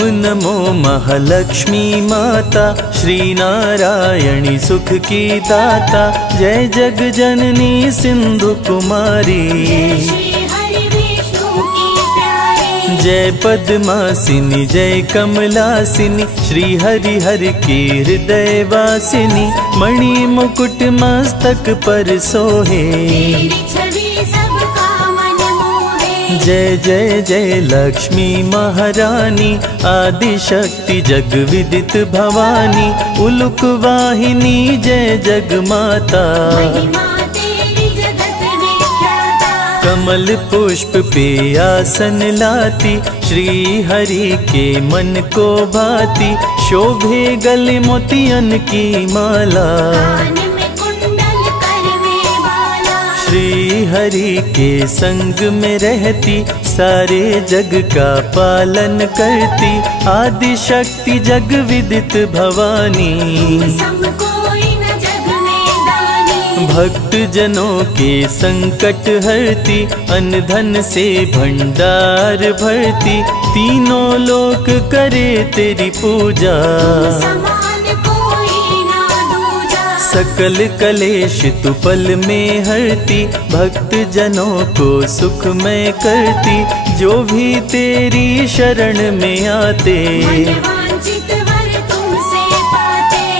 नमो महालक्ष्मी माता, श्री नारायणी सुख की दाता। जय जग जननी सिंधु कुमारी, जय पद्मासिनी जय कमलासिनी। श्री हरि हर की हृदय वासिनी, मणि मुकुट मस्तक पर सोहे। जय जय जय लक्ष्मी महारानी, आदि शक्ति जग विदित भवानी। उलुक वाहिनी जय जग माता, कमल पुष्प पे आसन लाती। श्री हरि के मन को भाती, शोभे गले मोतियन की माला। श्री हरि के संग में रहती, सारे जग का पालन करती। आदि शक्ति जग विदित भवानी, भक्त जनों के संकट हरती। अन्न धन से भंडार भरती, तीनों लोक करे तेरी पूजा। सकल कलेश तू पल में हरती, भक्त जनों को सुख में करती। जो भी तेरी शरण में आते,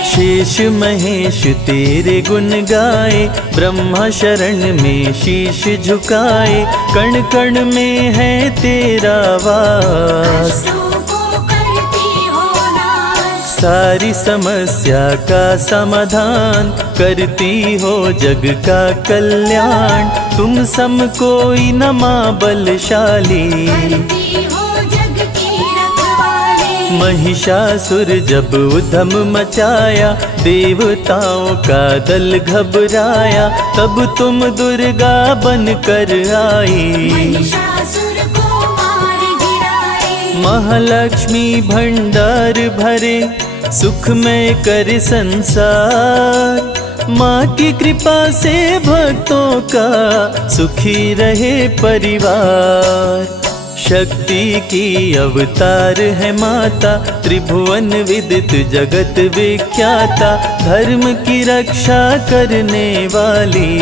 शेष महेश तेरे गुण गाए। ब्रह्मा शरण में शीश झुकाए, कण कण में है तेरा वास। सारी समस्या का समाधान, करती हो जग का कल्याण। तुम सम कोई न मां बलशाली, महिषासुर जब उधम मचाया। देवताओं का दल घबराया, तब तुम दुर्गा बन कर आई। महालक्ष्मी भंडार भरे, सुख में कर संसार। माँ की कृपा से भक्तों का सुखी रहे परिवार। शक्ति की अवतार है माता, त्रिभुवन विदित जगत विख्याता। धर्म की रक्षा करने वाली,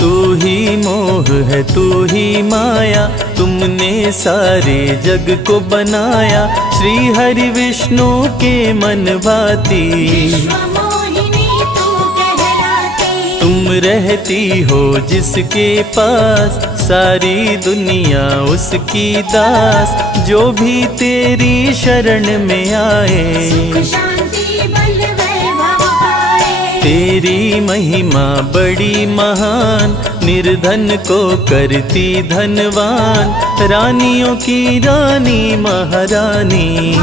तू ही मोह है तू ही माया। तुमने सारे जग को बनाया, श्री हरि विष्णु के मन भाती। तुम रहती हो जिसके पास, सारी दुनिया उसकी दास। जो भी तेरी शरण में आए, तेरी महिमा बड़ी महान। निर्धन को करती धनवान, रानियों की रानी महारानी।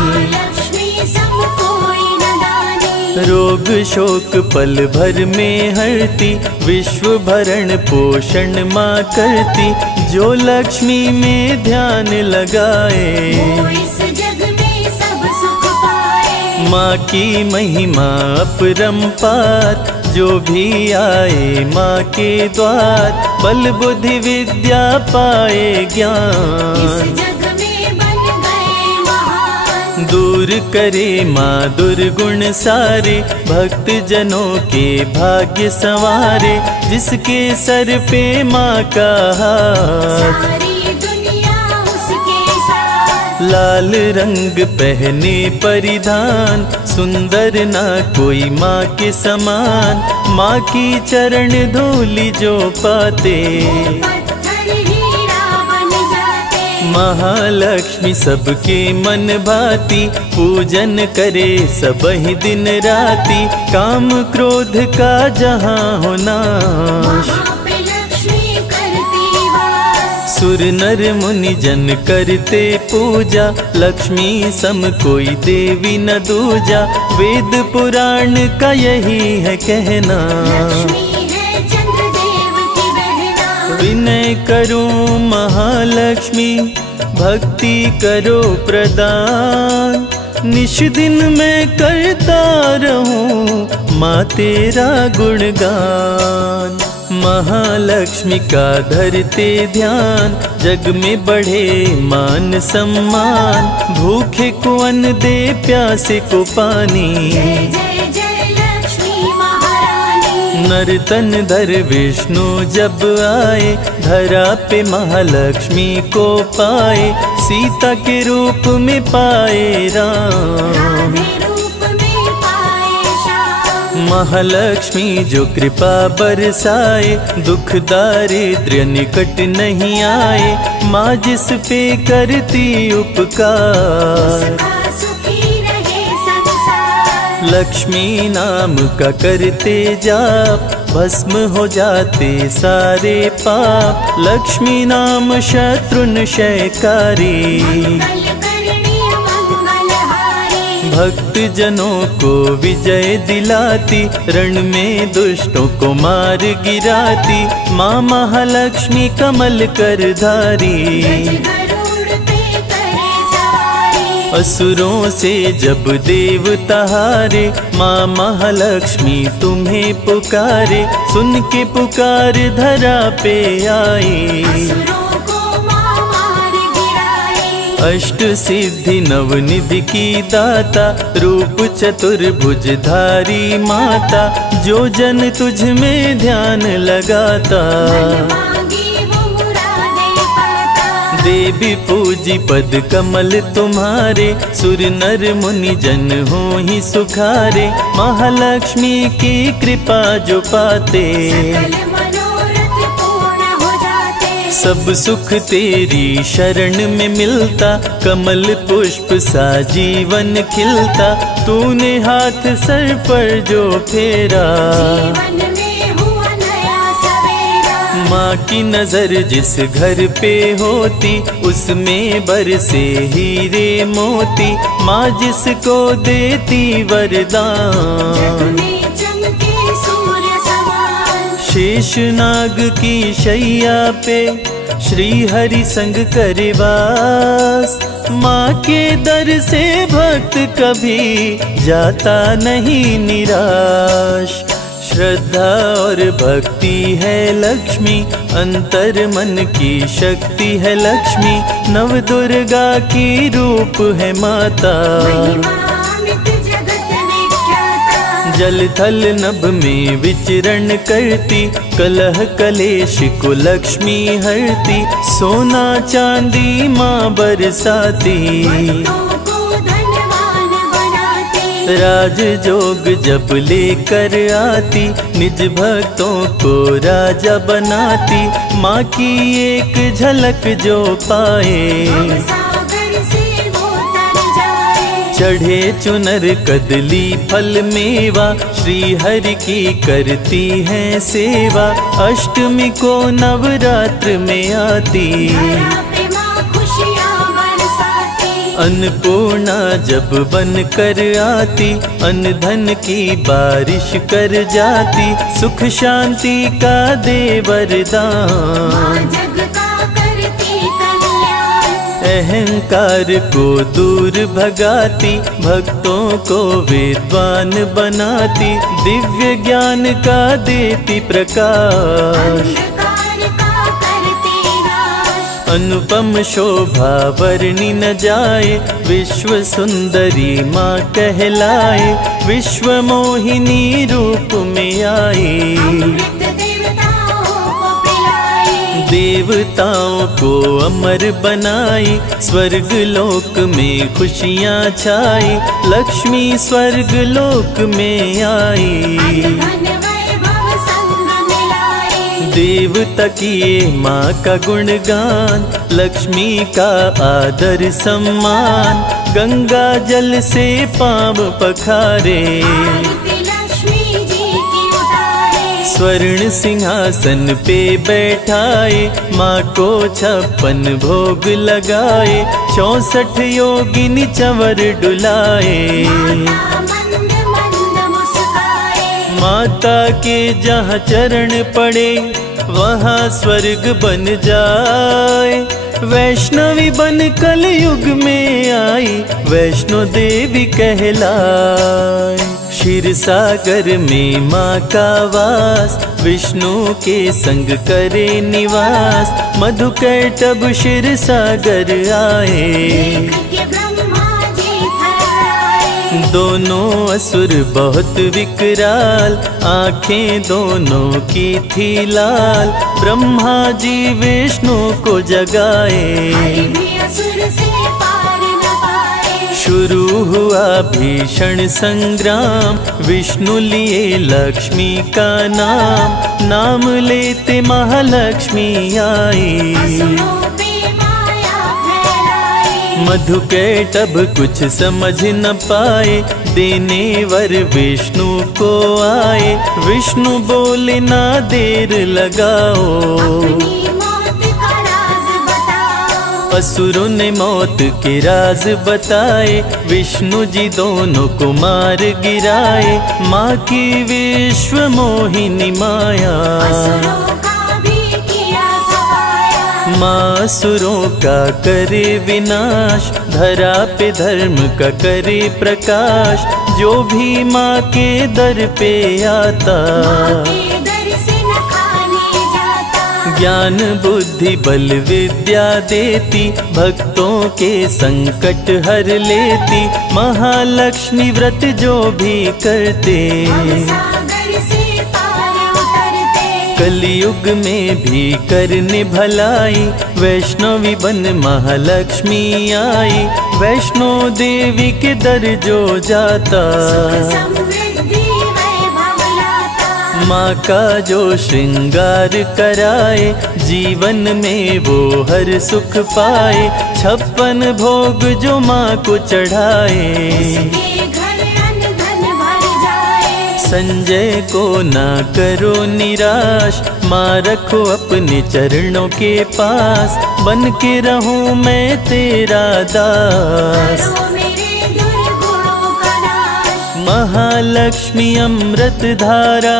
रोग शोक पल भर में हरती, विश्व भरण पोषण माँ करती। जो लक्ष्मी में ध्यान लगाए, माँ की महिमा अपरंपार। जो भी आए माँ के द्वार, बल बुद्धि विद्या पाए ज्ञान। दूर करे माँ दुर्गुण सारे, भक्त जनों के भाग्य संवारे। जिसके सर पे माँ का हाथ, लाल रंग पहने परिधान। सुंदर ना कोई माँ के समान, माँ की चरण धूलि जो पाते। महालक्ष्मी सबके मन भाती, पूजन करे सब ही दिन राती। काम क्रोध का जहाँ हो नाश, सुर नर मुनि जन करते पूजा। लक्ष्मी सम कोई देवी न दूजा, वेद पुराण का यही है कहना। विनय करूं महालक्ष्मी, भक्ति करो प्रदान। निश दिन मैं करता रहूं माँ तेरा गुणगान। महालक्ष्मी का धरते ध्यान, जग में बढ़े मान सम्मान। भूखे को अन्न दे, प्यासे को पानी, जय जय जय लक्ष्मी महारानी। नर तन धर विष्णु जब आए, धरा पे महालक्ष्मी को पाए। सीता के रूप में पाए राम, राधे रूप में पाए श्याम। महालक्ष्मी जो कृपा बरसाए, दुख दारिद्र्य निकट नहीं आए। माँ जिस पे करती उपकार, उसका सुखी रहे संसार। लक्ष्मी नाम का करते जाप, भस्म हो जाते सारे पाप। लक्ष्मी नाम शत्रुनशयकारी, मंगलकरणी मंगलहारी। भक्त जनों को विजय दिलाती, रण में दुष्टों को मार गिराती। माँ महालक्ष्मी कमल कर धारी, गरुड़ पे करे सवारी। असुरों से जब देवता हारे, माँ महालक्ष्मी तुम्हें पुकारे। सुन के पुकार धरा पे आई, असुरों को माँ मार गिराई। अष्ट सिद्धि नवनिधि की दाता, रूप चतुर्भुज धारी माता। जो जन तुझ में ध्यान लगाता, मांगी वो मुरादें पाता। देवी पूजी पद कमल तुम्हारे। सुर नर मुनि जन हो ही सुखारे, महालक्ष्मी की कृपा जो पाते। सकल मनोरथ पूर्ण हो जाते। सब सुख तेरी शरण में मिलता, कमल पुष्प सा जीवन खिलता। तूने हाथ सर पर जो फेरा, जीवन में हुआ नया सवेरा। माँ की नजर जिस घर पे होती, उसमें बरसे हीरे मोती। माँ जिसको देती वरदान, जग में चमके सूर्य समान। शेष नाग की शैया पे श्री हरि संग करे वास। माँ के दर से भक्त कभी जाता नहीं निराश। श्रद्धा और भक्ति है लक्ष्मी, अंतर मन की शक्ति है लक्ष्मी। नव दुर्गा की रूप है माता, महिमा अमित जगत विख्याता। जल थल नभ में विचरण करती। कलह कलेश को लक्ष्मी हरती, सोना चांदी माँ बरसाती। भक्तों को धनवान बनाती। राज जोग जब लेकर आती, निज भक्तों को राजा बनाती। माँ की एक झलक जो पाए, सागर से वो तर जाए। चढ़े चुनर कदली फल मेवा। श्री हरि की करती है सेवा, अष्टमी को नवरात्र में आती। धरा पे माँ खुशियाँ बरसाती। अन्नपूर्णा जब बन कर आती, अन्न धन की बारिश कर जाती। सुख शांति का दे वरदान, माँ जग का करती कल्याण। अहंकार को दूर भगाती। भक्तों को विद्वान बनाती, दिव्य ज्ञान का देती प्रकाश। अंधकार का करती नाश। अनुपम शोभा वर्णि न जाए, विश्व सुंदरी माँ कहलाए। विश्व मोहिनी रूप में आई, अमृत देवताओं को पिलाई। देवताओं को अमर बनाई। स्वर्ग लोक में खुशियाँ छाई, लक्ष्मी स्वर्ग लोक में आई। धन वैभव संग मिलाई। देवता किए माँ का गुणगान, लक्ष्मी का आदर सम्मान। गंगा जल से पाँव पखारे, आरती लक्ष्मी जी की उतारे। स्वर्ण सिंहासन पे बैठाए। माँ को 56 भोग लगाए, 64 योगिनी चंवर डुलाए। माता मंद मंद मुस्काए। माता के जहाँ चरण पड़े, वहाँ स्वर्ग बन जाए। वैष्णवी बन कलयुग में आई, वैष्णो देवी कहलाए। क्षीर सागर में माँ का वास, विष्णु के संग करे निवास। मधुकैटभ क्षीर सागर आए, देख के ब्रह्मा जी थर्राए। दोनों असुर बहुत विकराल, आंखें दोनों की थी लाल। ब्रह्मा जी विष्णु को जगाए, हरि भी असुर से पार न पाए। शुरू हुआ भीषण संग्राम, विष्णु लिए लक्ष्मी का नाम। नाम लेते महालक्ष्मी आई, असुरों पे माया फैलाई। मधुकैटभ कुछ समझ न पाए, देने वर विष्णु को आए। विष्णु बोले ना देर लगाओ, अपनी मौत का राज बताओ। असुरों ने मौत के राज बताए। विष्णु जी दोनों को मार गिराए, माँ की विश्व मोहिनी माया। असुरों का भी किया सफाया। माँ असुरों का करे विनाश, धरा पे धर्म का करे प्रकाश। जो भी माँ के दर पे आता, माँ के दर से न खाली जाता। ज्ञान बुद्धि बल विद्या देती, भक्तों के संकट हर लेती। महालक्ष्मी व्रत जो भी करते, सागर से पार उतरते। कलयुग में भी करने भलाई। वैष्णवी बन महालक्ष्मी आई, वैष्णो देवी के दर जो जाता। समृद्धि वैभव लाता। माँ का जो श्रृंगार कराए, जीवन में वो हर सुख पाए। 56 भोग जो माँ को चढ़ाए, उसके घर अन्न धन भर जाए। संजय को ना करो निराश, माँ रखो अपने चरणों के पास। बन के रहूं मैं तेरा दास, करो मेरे दुर्गुणों का नाश। महालक्ष्मी अमृत धारा,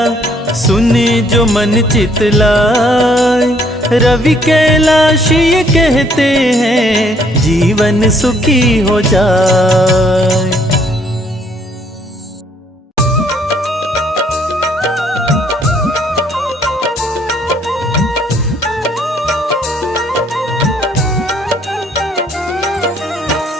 सुने जो मन चितलाए। रवि कैलाशी ये कहते हैं, जीवन सुखी हो जाए।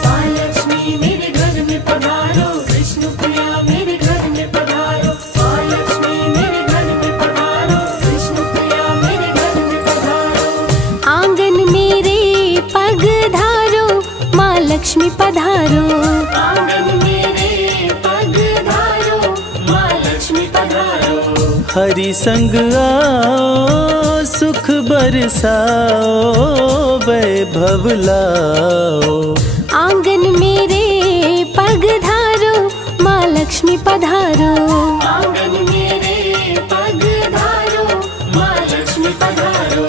महालक्ष्मी मेरे घर में पधारो, विष्णु प्रिया मेरे घर में पधारो। महालक्ष्मी मेरे घर में पधारो, विष्णु प्रिया मेरे घर में पधारो। आंगन मेरे पग धारो, माँ लक्ष्मी पधारो। आंगन मेरे पग धारो, माँ लक्ष्मी पधारो। हरि संग आओ, सुख बरसाओ, वैभव लाओ। आंगन मेरे पग धारो, माँ लक्ष्मी पधारो। आंगन मेरे पग धारो, माँ लक्ष्मी पधारो।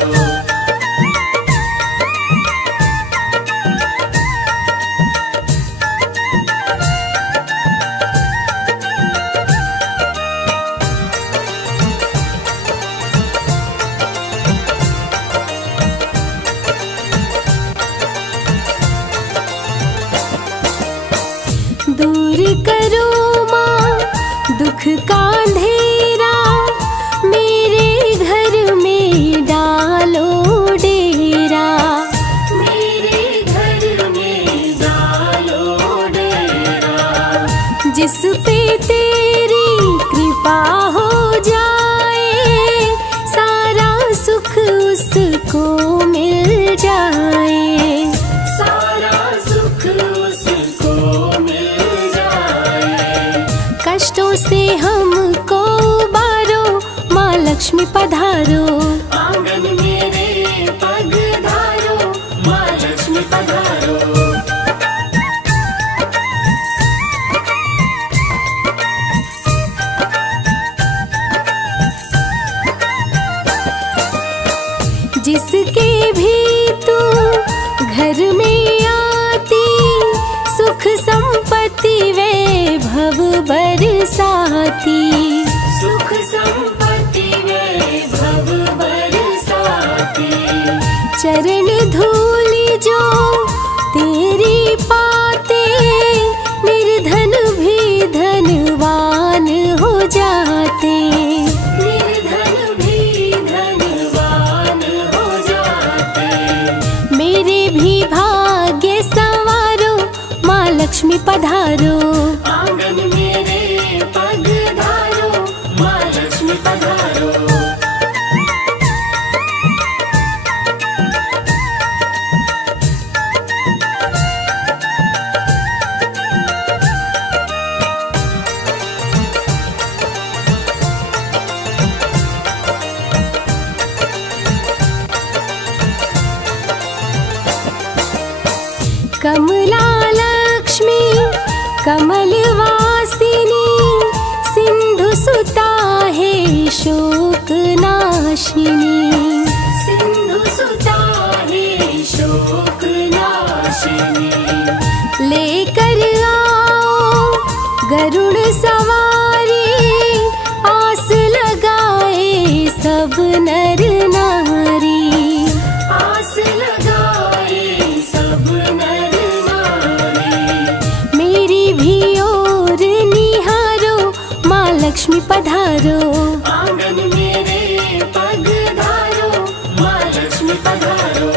दूर करो माँ दुख का अंधेरा, मेरे घर में डालो डेरा। मेरे घर में डालो डेरा। जिस पे तेरी कृपा हो जाए, सारा सुख उसको मिल जाए। सारा सुख उसको मिल जाए। कष्टों से हमको उबारो, माँ लक्ष्मी पधारो। आंगन मेरे पग धारो, माँ लक्ष्मी पधारो। जिसके भी तू घर में आती, सुख संपत्ति वैभव बरसाती। सुख संपत्ति वैभव पधारो। कमला लक्ष्मी कमलवासिनी सिंधु सुता है शोक नाशिनी। सिंधु सुता है शोक नाशिनी। लेकर आओ गरुड़ सवारी आस लगाए सब नर नारी। आस लगाए सब नर नारी। मेरी भी ओर निहारो माँ लक्ष्मी पधारो। आंगन मेरे पग धारो, माँ लक्ष्मी पधारो।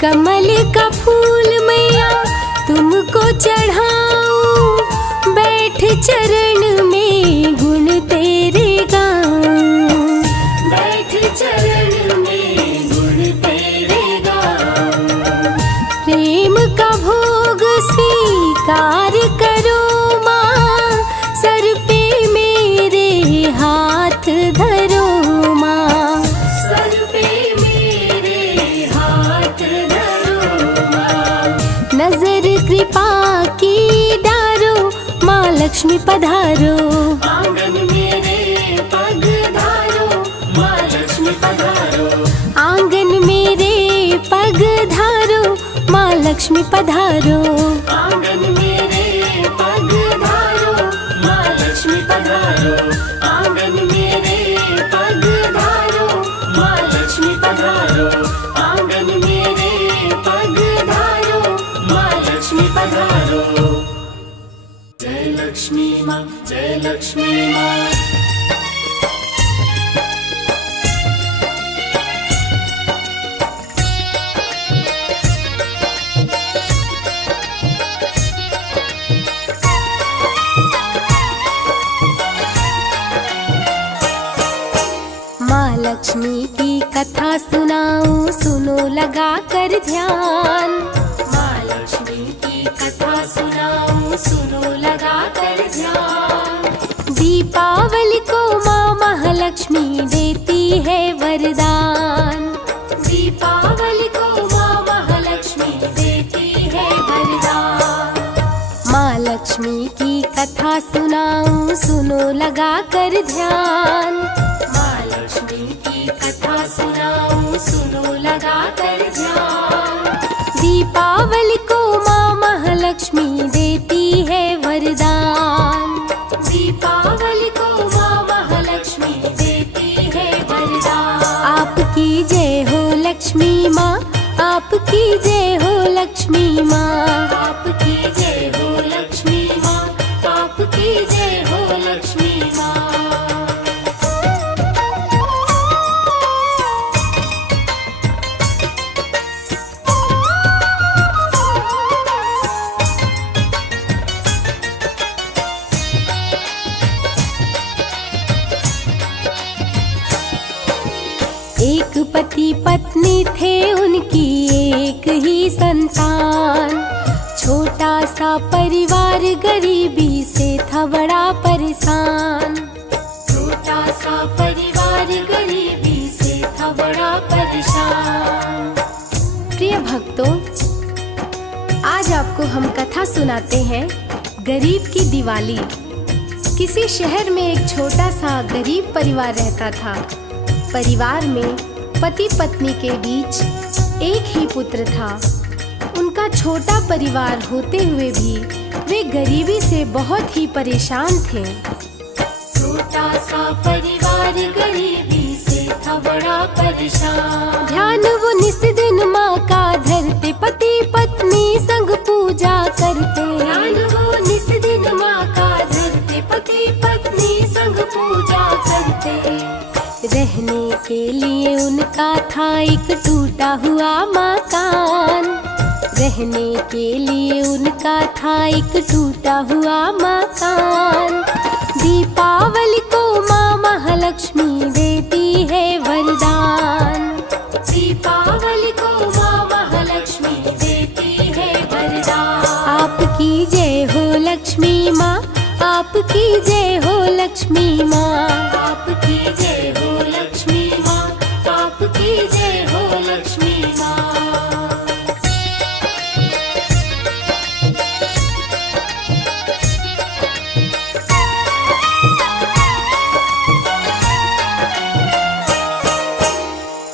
कमल का फूल मैया तुमको चढ़ाऊं, बैठ चरण में गुण तेरे गाऊं। बैठ चरण में गुण तेरे गाऊं। प्रेम का भोग स्वीकार करो माँ, सर पे मेरे हाथ धरो माँ। सर पे मेरे हाथ धरो माँ। नजर कृपा की डारो माँ लक्ष्मी पधारो। आंगन मेरे पग धारो, माँ लक्ष्मी पधारो। आंगन मेरे पग धारो माँ लक्ष्मी पधारो। आंगन मेरे पग धारो, माँ लक्ष्मी पधारो। आंगन मेरे पग धारो, माँ लक्ष्मी पधारो। आंगन मेरे पग धारो, माँ लक्ष्मी पधारो। जय लक्ष्मी माँ, जय लक्ष्मी माँ। माँ लक्ष्मी की कथा सुनाऊं, सुनो लगा कर ध्यान। माँ लक्ष्मी की कथा सुनाऊं, सुनो लगा कर ध्यान। दीपावली को माँ महालक्ष्मी देती है वरदान। दीपावली को माँ महालक्ष्मी देती है वरदान। माँ लक्ष्मी की कथा सुनाऊं, सुनो लगा कर ध्यान। माँ लक्ष्मी की कथा सुनाऊं, सुनो लगा कर ध्यान। दीपावली को माँ महालक्ष्मी देती है वरदान। दीपावली को माँ महालक्ष्मी देती है वरदान। आपकी जय हो लक्ष्मी माँ, आपकी जय हो लक्ष्मी माँ। आपकी जय हो लक्ष्मी माँ, आपकी जय हो लक्ष्मी माँ। एक पति पत्नी थे उनकी एक ही संतान। छोटा सा परिवार गरीबी से था बड़ा परेशान। छोटा सा परिवार गरीबी से था बड़ा परेशान। प्रिय भक्तों, आज आपको हम कथा सुनाते हैं गरीब की दिवाली। किसी शहर में एक छोटा सा गरीब परिवार रहता था। परिवार में पति पत्नी के बीच एक ही पुत्र था। उनका छोटा परिवार होते हुए भी वे गरीबी से बहुत ही परेशान थे। छोटा सा परिवार गरीबी से था बड़ा परेशान। ध्यान वो निस दिन माँ का धरते, पति पत्नी संग पूजा करते। ध्यान वो निस दिन माँ का धरते, पति पत्नी संग पूजा करते। रहने के लिए उनका था एक टूटा हुआ मकान। रहने के लिए उनका था एक टूटा हुआ मकान। दीपावली को माँ महालक्ष्मी देती है वरदान। दीपावली को माँ महालक्ष्मी देती है वरदान। आपकी जय हो लक्ष्मी माँ, आपकी जय हो लक्ष्मी माँ, आपकी जय हो लक्ष्मी माँ, आपकी जय हो लक्ष्मी माँ।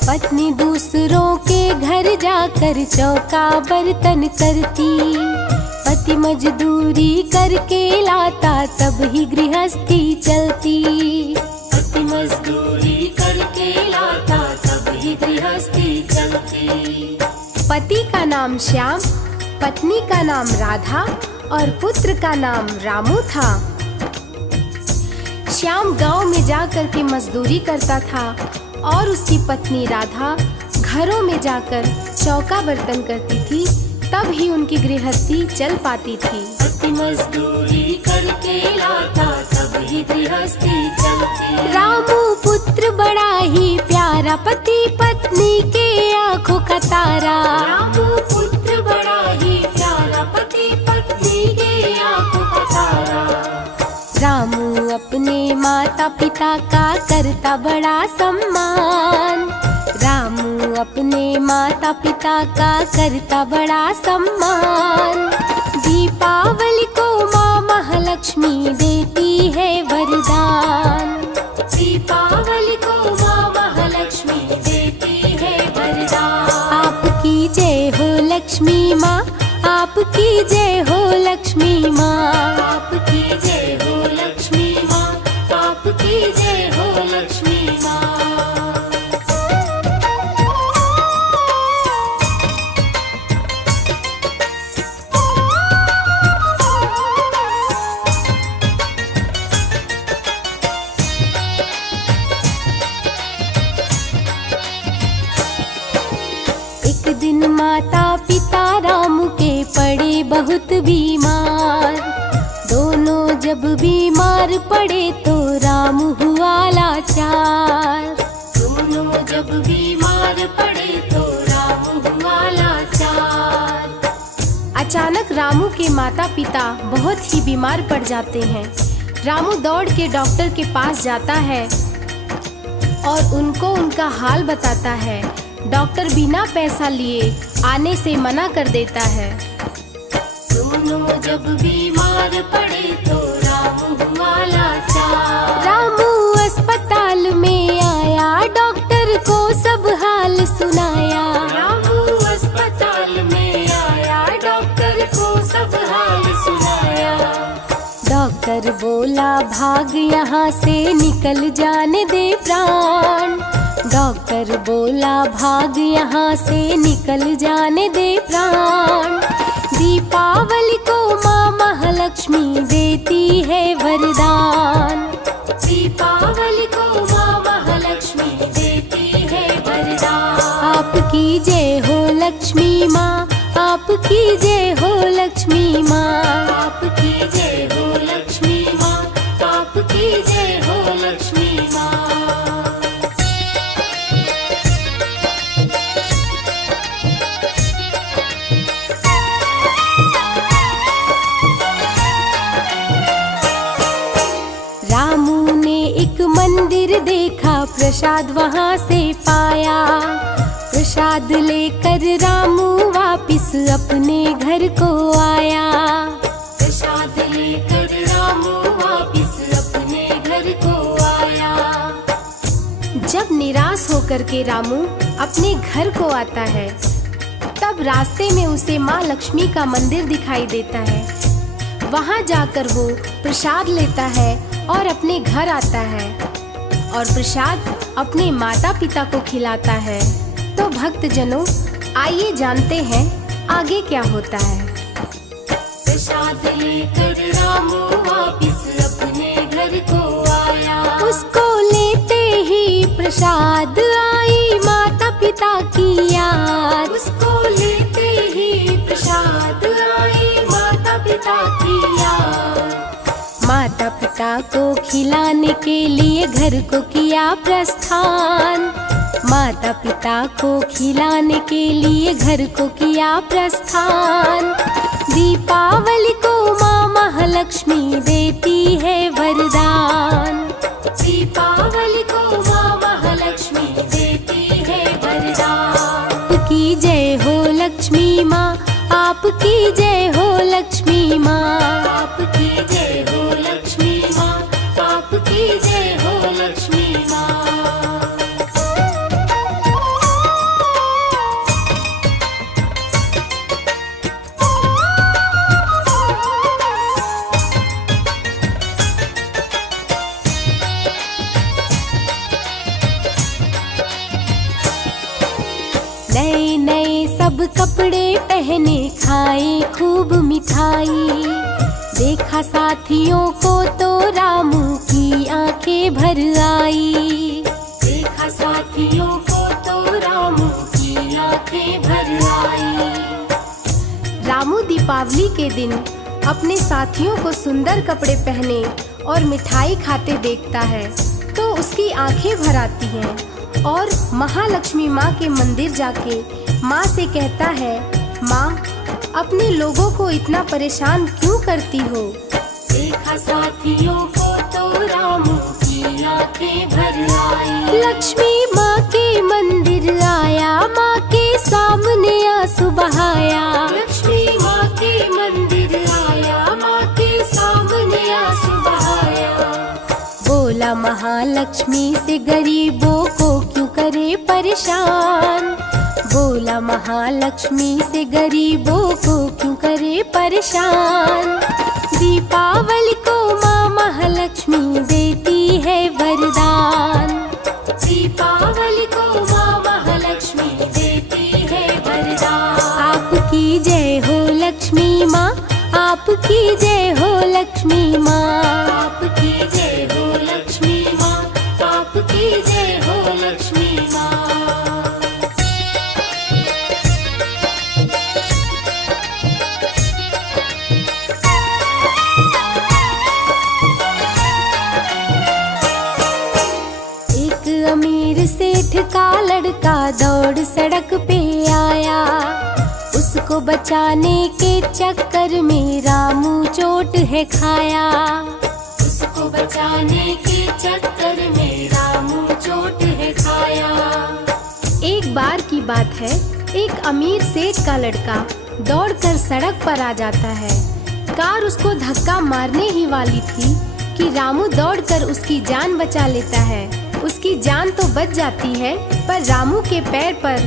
पत्नी दूसरों के घर जाकर चौका बर्तन करती। पति मजदूरी करके लाता तब ही गृहस्थी चलती। पति मजदूरी करके लाता तब ही गृहस्थी चलती। पति का नाम श्याम, पत्नी का नाम राधा और पुत्र का नाम रामू था। श्याम गांव में जाकर के मजदूरी करता था और उसकी पत्नी राधा घरों में जाकर चौका बर्तन करती थी, तब ही उनकी गृहस्थी चल पाती थी। पति मजदूरी करके लाता तब ही गृहस्थी चलती। रामू पुत्र बड़ा ही प्यारा, पति पत्नी के आंखों का तारा। रामू पुत्र बड़ा ही प्यारा, पति पत्नी के आंखों का तारा। रामू अपने माता पिता का करता बड़ा सम्मान। रामू अपने माता पिता का करता बड़ा सम्मान। दीपावली को माँ महालक्ष्मी देती है वरदान। दीपावली को माँ महालक्ष्मी देती है वरदान। आपकी जय हो लक्ष्मी माँ, आपकी जय हो लक्ष्मी माँ, आपकी जय हो लक्ष्मी माँ, आपकी जय हो लक्ष्मी माँ। एक दिन माता पिता रामू के पड़े बहुत बीमार। दोनों जब बीमार पड़े तो रामू हुआ लाचार। दोनों जब बीमार पड़े तो रामू हुआ लाचार। अचानक रामू के माता पिता बहुत ही बीमार पड़ जाते हैं। रामू दौड़ के डॉक्टर के पास जाता है और उनको उनका हाल बताता है। डॉक्टर बिना पैसा लिए आने से मना कर देता है। दोनों जब बीमार पड़े तो रामू हुआ लाचार। रामू अस्पताल में आया, डॉक्टर को सब हाल सुनाया। रामू अस्पताल में आया, डॉक्टर को सब हाल सुनाया। डॉक्टर बोला भाग यहाँ से, निकल जाने दे प्राण। डॉक्टर बोला भाग यहाँ से, निकल जाने दे प्राण। दीपावली को माँ महालक्ष्मी देती है वरदान। दीपावली को माँ महालक्ष्मी देती है वरदान। आपकी जय हो लक्ष्मी माँ, आपकी जय हो लक्ष्मी माँ, आपकी जय हो लक्ष्मी माँ, आपकी जय हो लक्ष्मी माँ। रामू ने एक मंदिर देखा, प्रसाद वहाँ से पाया। प्रसाद लेकर रामू वापिस अपने घर को आया। प्रसाद लेकर रामू वापिस अपने घर को आया। जब निराश होकर के रामू अपने घर को आता है, तब रास्ते में उसे माँ लक्ष्मी का मंदिर दिखाई देता है। वहाँ जाकर वो प्रसाद लेता है और अपने घर आता है और प्रसाद अपने माता पिता को खिलाता है। तो भक्तजनों, आइए जानते हैं आगे क्या होता है। प्रसाद लेकर रामू वापिस अपने घर को आया। उसको लेते ही प्रसाद आई माता पिता पिता की याद। उसको लेते ही प्रसाद आई माता पिता की याद। माता पिता को खिलाने के लिए घर को किया प्रस्थान। माता पिता को खिलाने के लिए घर को किया प्रस्थान। दीपावली को माँ महालक्ष्मी देती है वरदान। दीपावली को माँ महालक्ष्मी देती है वरदान। आपकी जय हो लक्ष्मी माँ, आपकी जय हो लक्ष्मी माँ। आपकी जय हो लक्ष्मी माँ, आपकी जय हो लक्ष्मी माँ। नए नए सब कपड़े पहने, खाए खूब मिठाई। देखा साथियों को तो रामू की आंखें भर आई। देखा साथियों को तो रामू की आंखें भर आई। रामू दीपावली के दिन अपने साथियों को सुंदर कपड़े पहने और मिठाई खाते देखता है तो उसकी आंखें भर आती हैं और महालक्ष्मी माँ के मंदिर जाके माँ से कहता है, माँ अपने लोगों को इतना परेशान क्यों करती हो। देखा साथियों को तो रामू की आंखें भर आई। लक्ष्मी माँ के मंदिर आया, माँ के सामने आंसू बहाया। लक्ष्मी माँ के मंदिर आया, माँ के सामने आंसू बहाया। बोला महालक्ष्मी से गरीबों को क्यों करे परेशान। बोला महालक्ष्मी से गरीबों को क्यों करे परेशान। दीपावली को माँ महालक्ष्मी देती है वरदान। दीपावली को माँ महालक्ष्मी देती है वरदान। आपकी जय हो लक्ष्मी माँ, आपकी जय हो लक्ष्मी माँ। आपकी जय हो लक्ष्मी माँ, आपकी जय हो लक्ष्मी माँ। अमीर सेठ का लड़का दौड़ सड़क पे आया। उसको बचाने के चक्कर में रामू चोट है खाया। उसको बचाने के चक्कर में रामू चोट है खाया। एक बार की बात है, एक अमीर सेठ का लड़का दौड़कर सड़क पर आ जाता है। कार उसको धक्का मारने ही वाली थी कि रामू दौड़कर उसकी जान बचा लेता है। उसकी जान तो बच जाती है पर रामू के पैर पर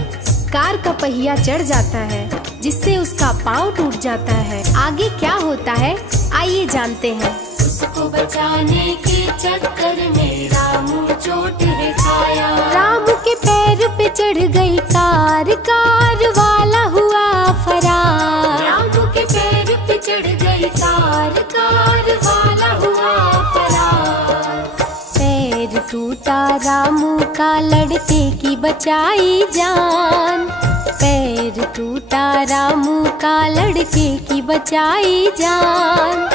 कार का पहिया चढ़ जाता है जिससे उसका पाँव टूट जाता है। आगे क्या होता है आइए जानते हैं। उसको बचाने के चक्कर में रामू चोट है खाया। रामू के पैर पे चढ़ गई कार, कार वाला हुआ फरार। रामू के पैर पे चढ़ गई कार, कार वाला हुआ फरार। पैर टूटा रामू का, लड़के की बचाई जान। पैर टूटा रामू का, लड़के की बचाई जान।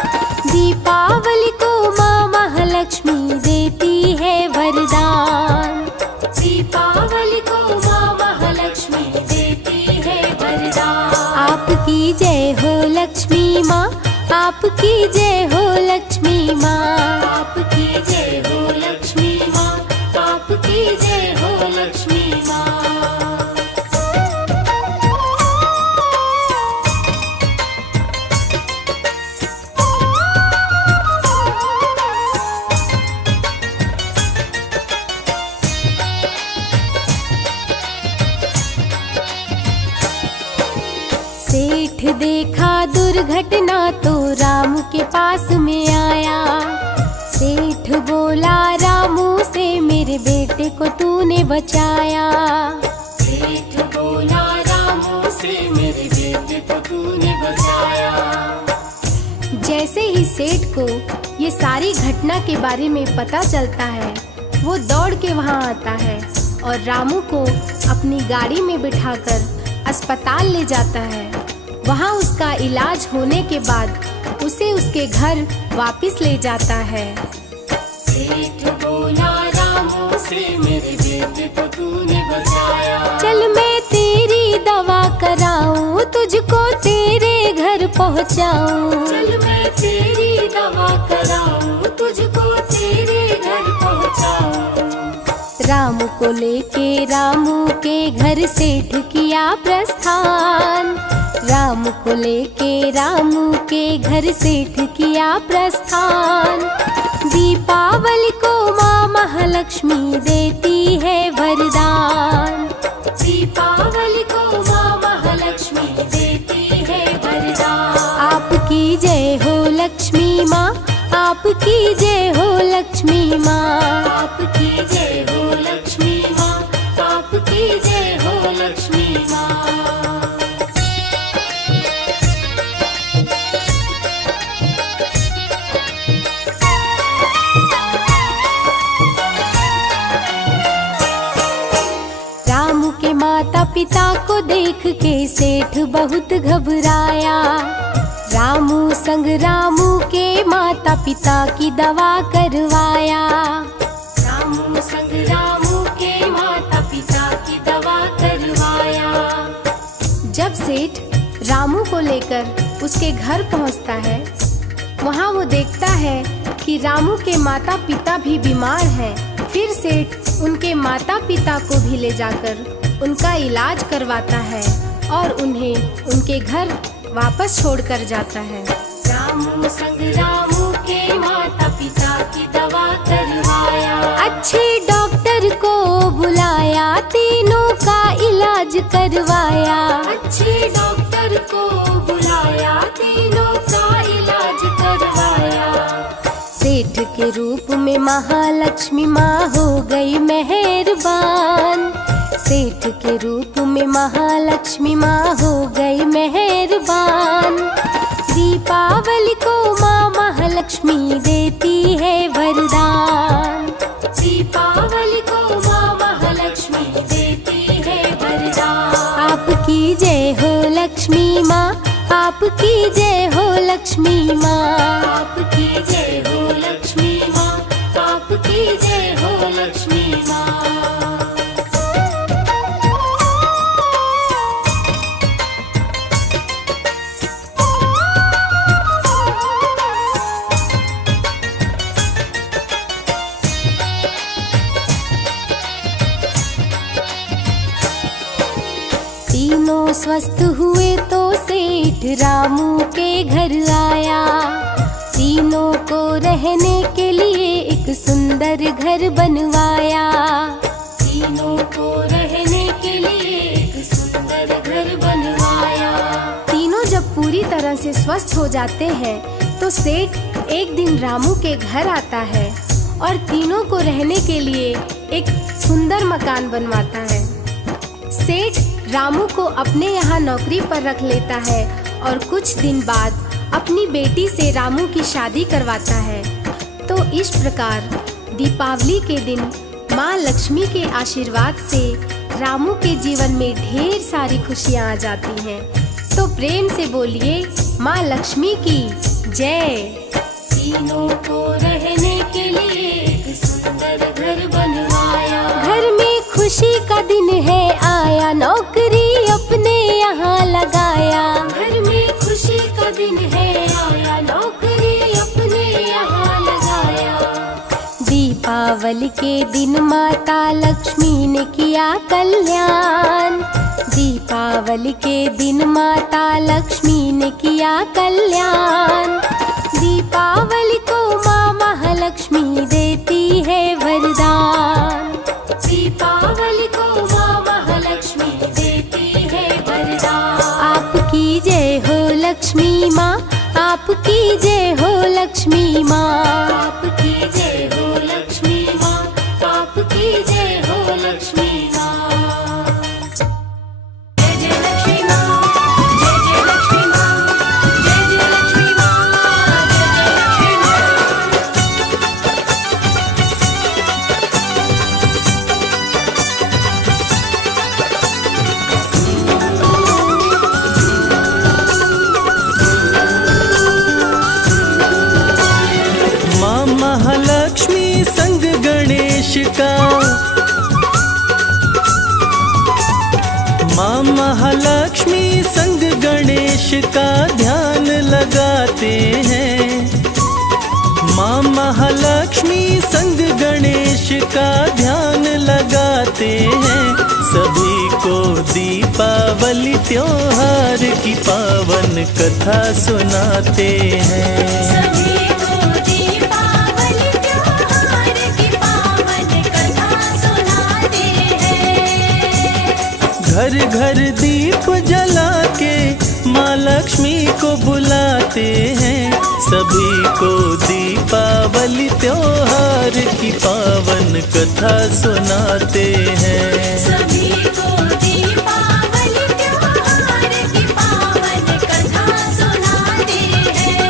दीपावली को माँ महालक्ष्मी देती है वरदान। दीपावली को माँ महालक्ष्मी देती है वरदान। आपकी जय हो लक्ष्मी माँ, आपकी जय हो लक्ष्मी माँ। आपकी जय हो लक्ष्मी माँ, आपकी जय हो लक्ष्मी माँ। सेठ देखा दुर्घटना तो रामू के पास में आया। सेठ बोला रामू से, मेरे बेटे को तूने बचाया। सेठ बोला रामू से, मेरे बेटे को तूने बचाया। जैसे ही सेठ को ये सारी घटना के बारे में पता चलता है वो दौड़ के वहाँ आता है और रामू को अपनी गाड़ी में बिठाकर अस्पताल ले जाता है। वहाँ उसका इलाज होने के बाद उसे उसके घर वापस ले जाता है। सेठ बोला रामू से, मेरे बेटे को तूने बचाया। चल मैं तेरी दवा कराऊं, तुझको तेरे घर पहुंचाऊं। चल मैं तेरी दवा कराऊं, तुझको तेरे घर पहुंचाऊं। रामू को लेके रामू के घर सेठ किया प्रस्थान। रामू को लेके रामू के घर सेठ किया प्रस्थान। दीपावली को माँ महालक्ष्मी देती है वरदान। दीपावली को माँ महालक्ष्मी देती है वरदान। आपकी जय हो लक्ष्मी माँ, आपकी जय हो लक्ष्मी माँ। आपकी जय हो लक्ष्मी माँ, आपकी जय हो लक्ष्मी माँ। रामू के माता पिता को देख के सेठ बहुत घबराया। रामू संग रामू के माता पिता की दवा करवाया। रामू संग रामू के माता पिता की दवा करवाया। जब सेठ रामू को लेकर उसके घर पहुंचता है, वहां वो देखता है कि रामू के माता पिता भी बीमार हैं। फिर सेठ उनके माता पिता को भी ले जाकर उनका इलाज करवाता है और उन्हें उनके घर वापस छोड़कर जाता है। रामू संग रामू के माता पिता की दवा करवाया। अच्छे डॉक्टर को बुलाया, तीनों का इलाज करवाया। अच्छे डॉक्टर को बुलाया, तीनों का इलाज करवाया। सेठ के रूप में महालक्ष्मी माँ हो गई मेहरबान। सेठ के रूप में महालक्ष्मी माँ हो गई मेहरबान। दीपावली को माँ महालक्ष्मी देती है वरदान। दीपावली को माँ महालक्ष्मी देती है वरदान। आपकी जय हो लक्ष्मी माँ, आपकी जय हो लक्ष्मी माँ। आपकी जय हो लक्ष्मी माँ, आपकी जय हो लक्ष्मी माँ। तीनों स्वस्थ हुए तो सेठ रामू के घर आया। तीनों को रहने के लिए एक सुंदर घर बनवाया। तीनों को रहने के लिए एक सुंदर घर बनवाया। तीनों जब पूरी तरह से स्वस्थ हो जाते हैं तो सेठ एक दिन रामू के घर आता है और तीनों को रहने के लिए एक सुंदर मकान बनवाता है। सेठ रामू को अपने यहाँ नौकरी पर रख लेता है और कुछ दिन बाद अपनी बेटी से रामू की शादी करवाता है। तो इस प्रकार दीपावली के दिन माँ लक्ष्मी के आशीर्वाद से रामू के जीवन में ढेर सारी खुशियाँ आ जाती हैं। तो प्रेम से बोलिए माँ लक्ष्मी की जय। तीनों को रहने के लिए एक सुंदर घर बनवाया। घर में खुशी का दिन है आया, नौकरी अपने यहाँ लगाया। घर में खुशी का दिन है आया, नौकरी अपने यहाँ लगाया। दीपावली के दिन माता लक्ष्मी ने किया कल्याण। दीपावली के दिन माता लक्ष्मी ने किया कल्याण। दीपावली को माँ महालक्ष्मी देती है वरदान। दीपावली को माँ महालक्ष्मी देती है वरदान। आपकी जय हो लक्ष्मी माँ, आपकी जय हो लक्ष्मी माँ। आपकी जय हो लक्ष्मी माँ, आपकी जय हो लक्ष्मी माँ। जय जय लक्ष्मी माँ, जय जय लक्ष्मी माँ, जय जय लक्ष्मी माँ, जय जय लक्ष्मी माँ। सुनाते हैं। माँ महालक्ष्मी संग गणेश का ध्यान लगाते हैं। सभी को दीपावली त्योहार की पावन कथा सुनाते हैं। सभी को दीपावली त्योहार की पावन कथा सुनाते हैं। घर घर दीप जला के माँ लक्ष्मी को बुलाते हैं। सभी को दीपावली त्योहार की पावन कथा सुनाते हैं। सभी को दीपावली त्योहार की पावन कथा सुनाते हैं।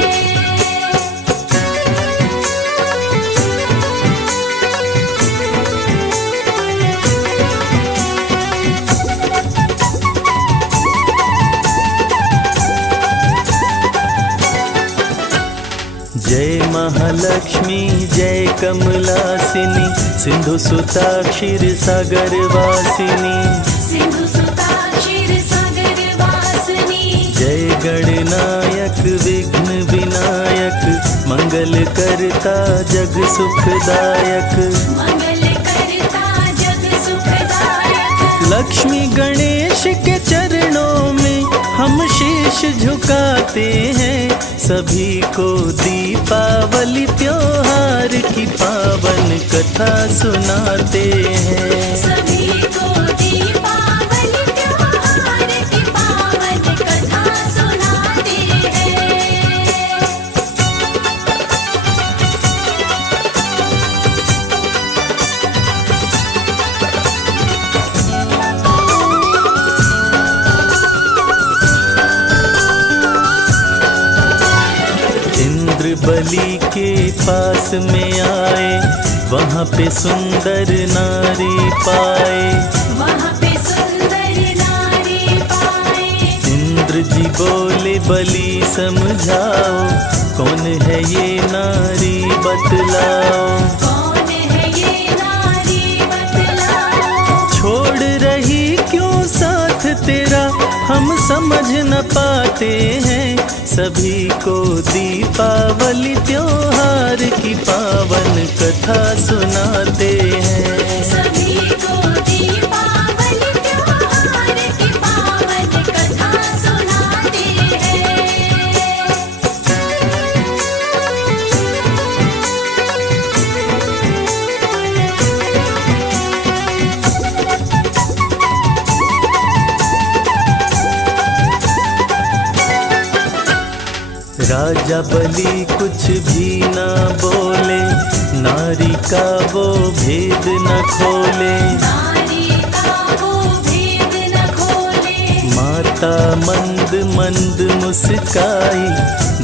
जय महालक्ष्मी जय कमलासिनी, सिंधु सुता क्षीर सागर वासिनी। सिंधु सुता क्षीर सागर वासिनी। जय गणनायक विघ्न विनायक, मंगल करता जग सुखदायक। मंगल करता जग सुखदायक। लक्ष्मी गणेश के चरणों में हम शीश झुकाते हैं। सभी को दीपावली त्योहार की पावन कथा सुनाते हैं। सभी को दीपावली त्योहार की पावन कथा सुनाते हैं। इंद्र बलि के पास में आए, वहाँ पे सुंदर नारी पाए। वहाँ पे सुंदर नारी पाए। इंद्र जी बोले बलि समझाओ, कौन है ये नारी बतलाओ। कौन है ये नारी बतलाओ। छोड़ रही क्यों साथ तेरा, हम समझ न पाते हैं। सभी को दीपावली त्योहार की पावन कथा सुनाते हैं। सभी को दीपावली त्योहार की पावन कथा सुनाते हैं। राजा बलि कुछ भी ना बोले, नारी का वो भेद न खोले। नारी का वो भेद न खोले। माता मंद मंद मुस्काई,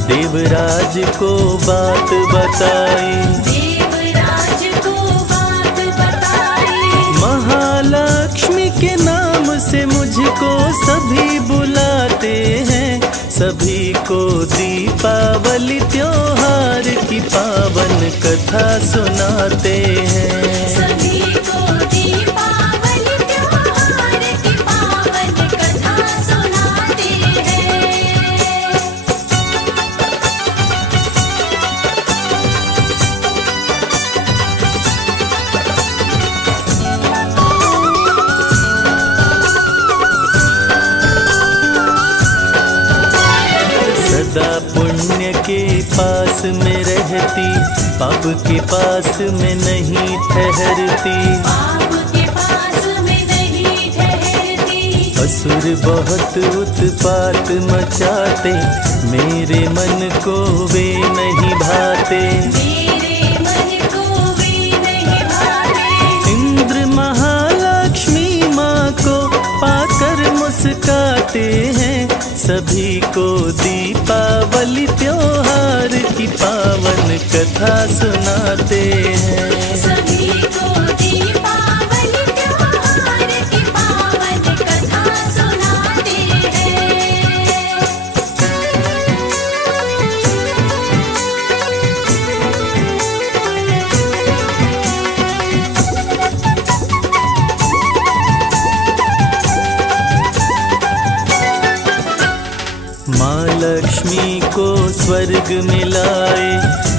देवराज को बात बताई। देवराज को बात बताई। महालक्ष्मी के नाम से मुझको सभी बुलाते हैं। सभी को दीपावली त्योहार की पावन कथा सुनाते हैं। सभी को दीपावली त्योहार की पावन कथा सुनाते हैं। सदा पुण्य के पास में रहती, पाप के पास में नहीं ठहरती। पाप के पास में नहीं ठहरती। असुर बहुत उत्पात मचाते, मेरे मन को वे नहीं भाते। मेरे मन को वे नहीं भाते। इंद्र महालक्ष्मी माँ को पाकर मुस्काते हैं। सभी को दीपावली त्योहार की पावन कथा सुनाते हैं। सभी को दीपावली त्योहार की पावन कथा सुनाते हैं। माँ लक्ष्मी को स्वर्ग में लाए,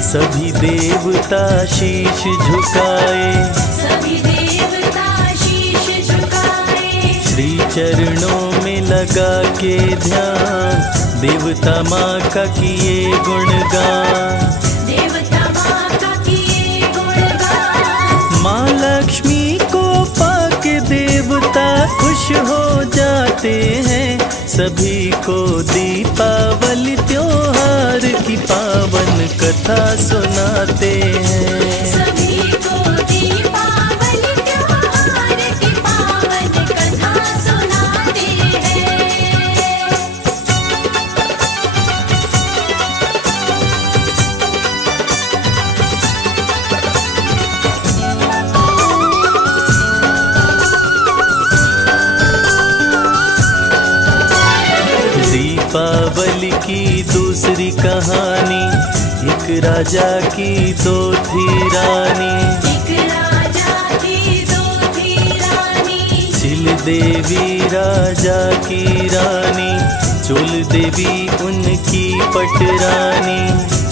सभी देवता शीश झुकाए। सभी देवता शीश झुकाए। श्री चरणों में लगा के ध्यान, देवता माँ का किए गुणगान। देवता माँ का किए गुणगान। माँ लक्ष्मी को पाके देवता खुश हो जाते हैं, सभी को दीपावली त्योहार की पावन कथा सुनाते हैं। सभी को दीपावली त्योहार की पावन कथा सुनाते हैं। दीपावली की दूसरी कहानी, एक राजा की दो थी रानी। एक राजा की दो थी रानी। चिल देवी राजा की रानी, चुल देवी उनकी पटरानी।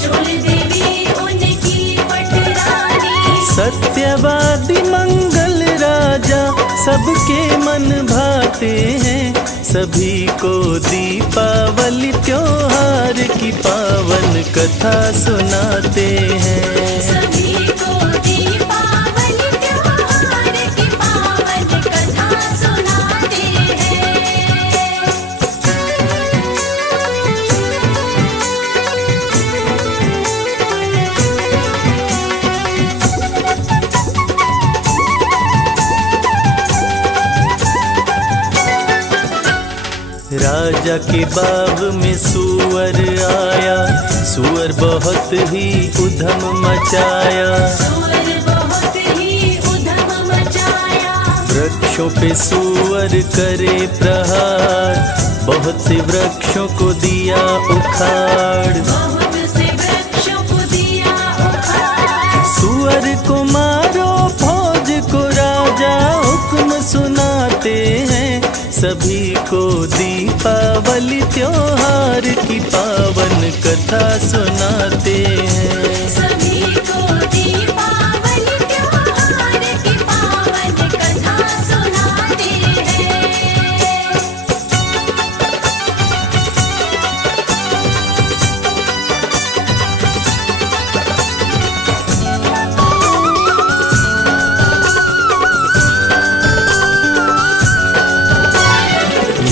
चुल देवी उनकी पटरानी। सत्यवादी मंगल राजा सबके मन भाते हैं, सभी को दीपावली त्योहार की पावन कथा सुनाते हैं। सभी को दीपावली त्योहार की पावन कथा सुनाते हैं। राजा के बाग में सूअर आया, सूअर बहुत ही उधम मचाया। सूअर बहुत ही उधम मचाया। वृक्षों पे सूअर करे प्रहार, बहुत से वृक्षों को दिया उखाड़। बहुत से वृक्षों को दिया उखाड़। सूअर को मारो फौज को राजा हुक्म सुनाते हैं, सभी को दीपावली त्योहार की पावन कथा सुनाते हैं। सभी को दीपावली त्योहार की पावन कथा सुनाते हैं।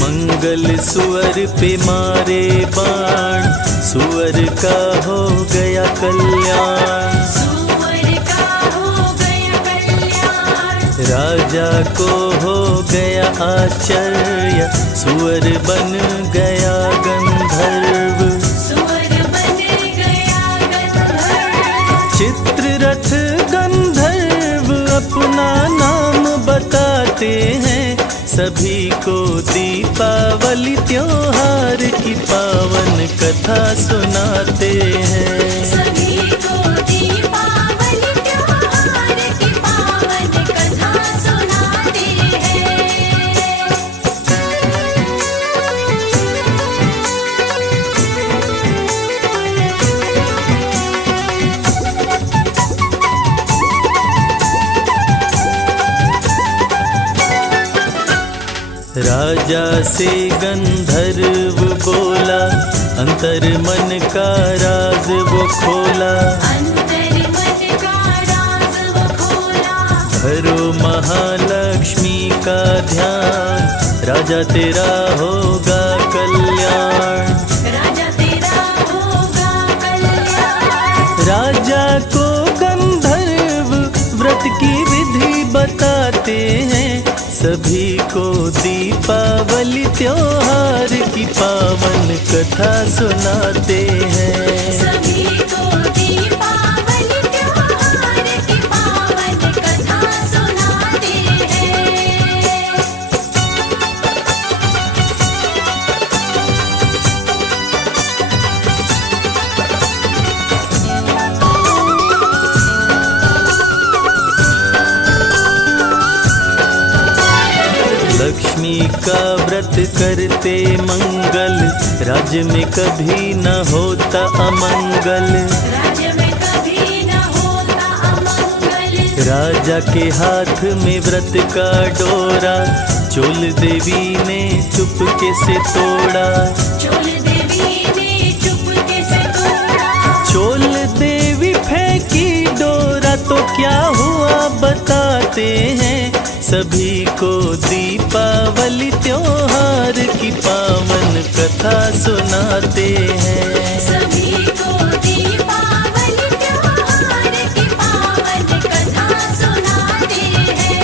मंगल सुअर पे मारे बाण, सुअर का हो गया कल्याण। सूअर का हो गया कल्याण। राजा को हो गया आश्चर्य, सुअर बन गया गंधर्व। सूअर बन गया गंधर्व। चित्ररथ गंधर्व अपना नाम बताते हैं, सभी को दीपावली त्योहार की पावन कथा सुनाते हैं। सभी को दीपावली त्योहार की पावन कथा सुनाते हैं। राजा से गंधर्व बोला, अंतर मन का राज वो खोला। अंतर मन का राज वो खोला। धरो महालक्ष्मी का ध्यान, राजा तेरा होगा कल्याण। राजा तेरा होगा कल्याण। राजा को गंधर्व व्रत की विधि बताते हैं, सभी को दीपावली त्योहार की पावन कथा सुनाते हैं। सभी को दीपावली त्योहार की पावन कथा सुनाते हैं। लक्ष्मी का व्रत करते मंगल, राज्य में कभी न होता अमंगल, राज्य में कभी न होता अमंगल। राजा के हाथ में व्रत का डोरा चोल देवी ने चुपके से तोड़ा, चोल देवी ने चुपके से तोड़ा। चोल देवी फेंकी डोरा तो क्या हुआ बताते हैं, सभी को दीपावली त्योहार की पावन कथा सुनाते हैं। सभी को दीपावली त्योहार की पावन कथा सुनाते हैं।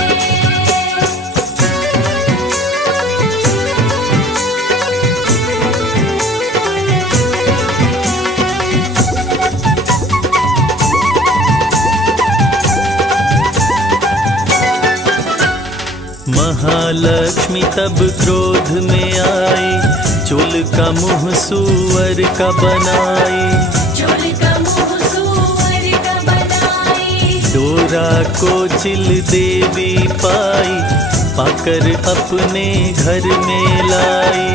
महालक्ष्मी तब क्रोध में आई, चोल का मुंह सूअर का बनाई, चोल का मुंह सूअर का बनाई। डोरा को चिल देवी पाई, पाकर अपने घर में लाई,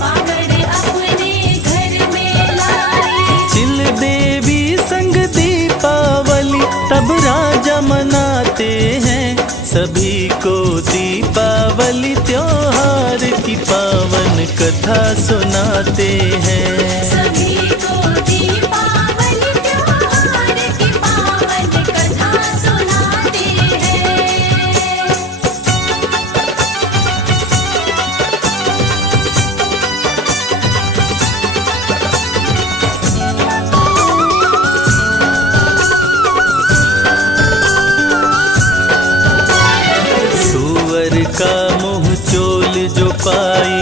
पाकर अपने घर में लाई। चिल देवी संग दीपावली तब राजा मनाते हैं, सभी को दीपावली त्योहार की पावन कथा सुनाते हैं। सभी को दीपावली त्योहार की पावन कथा सुनाते हैं। सूअर का मुंह चोल जो पाई,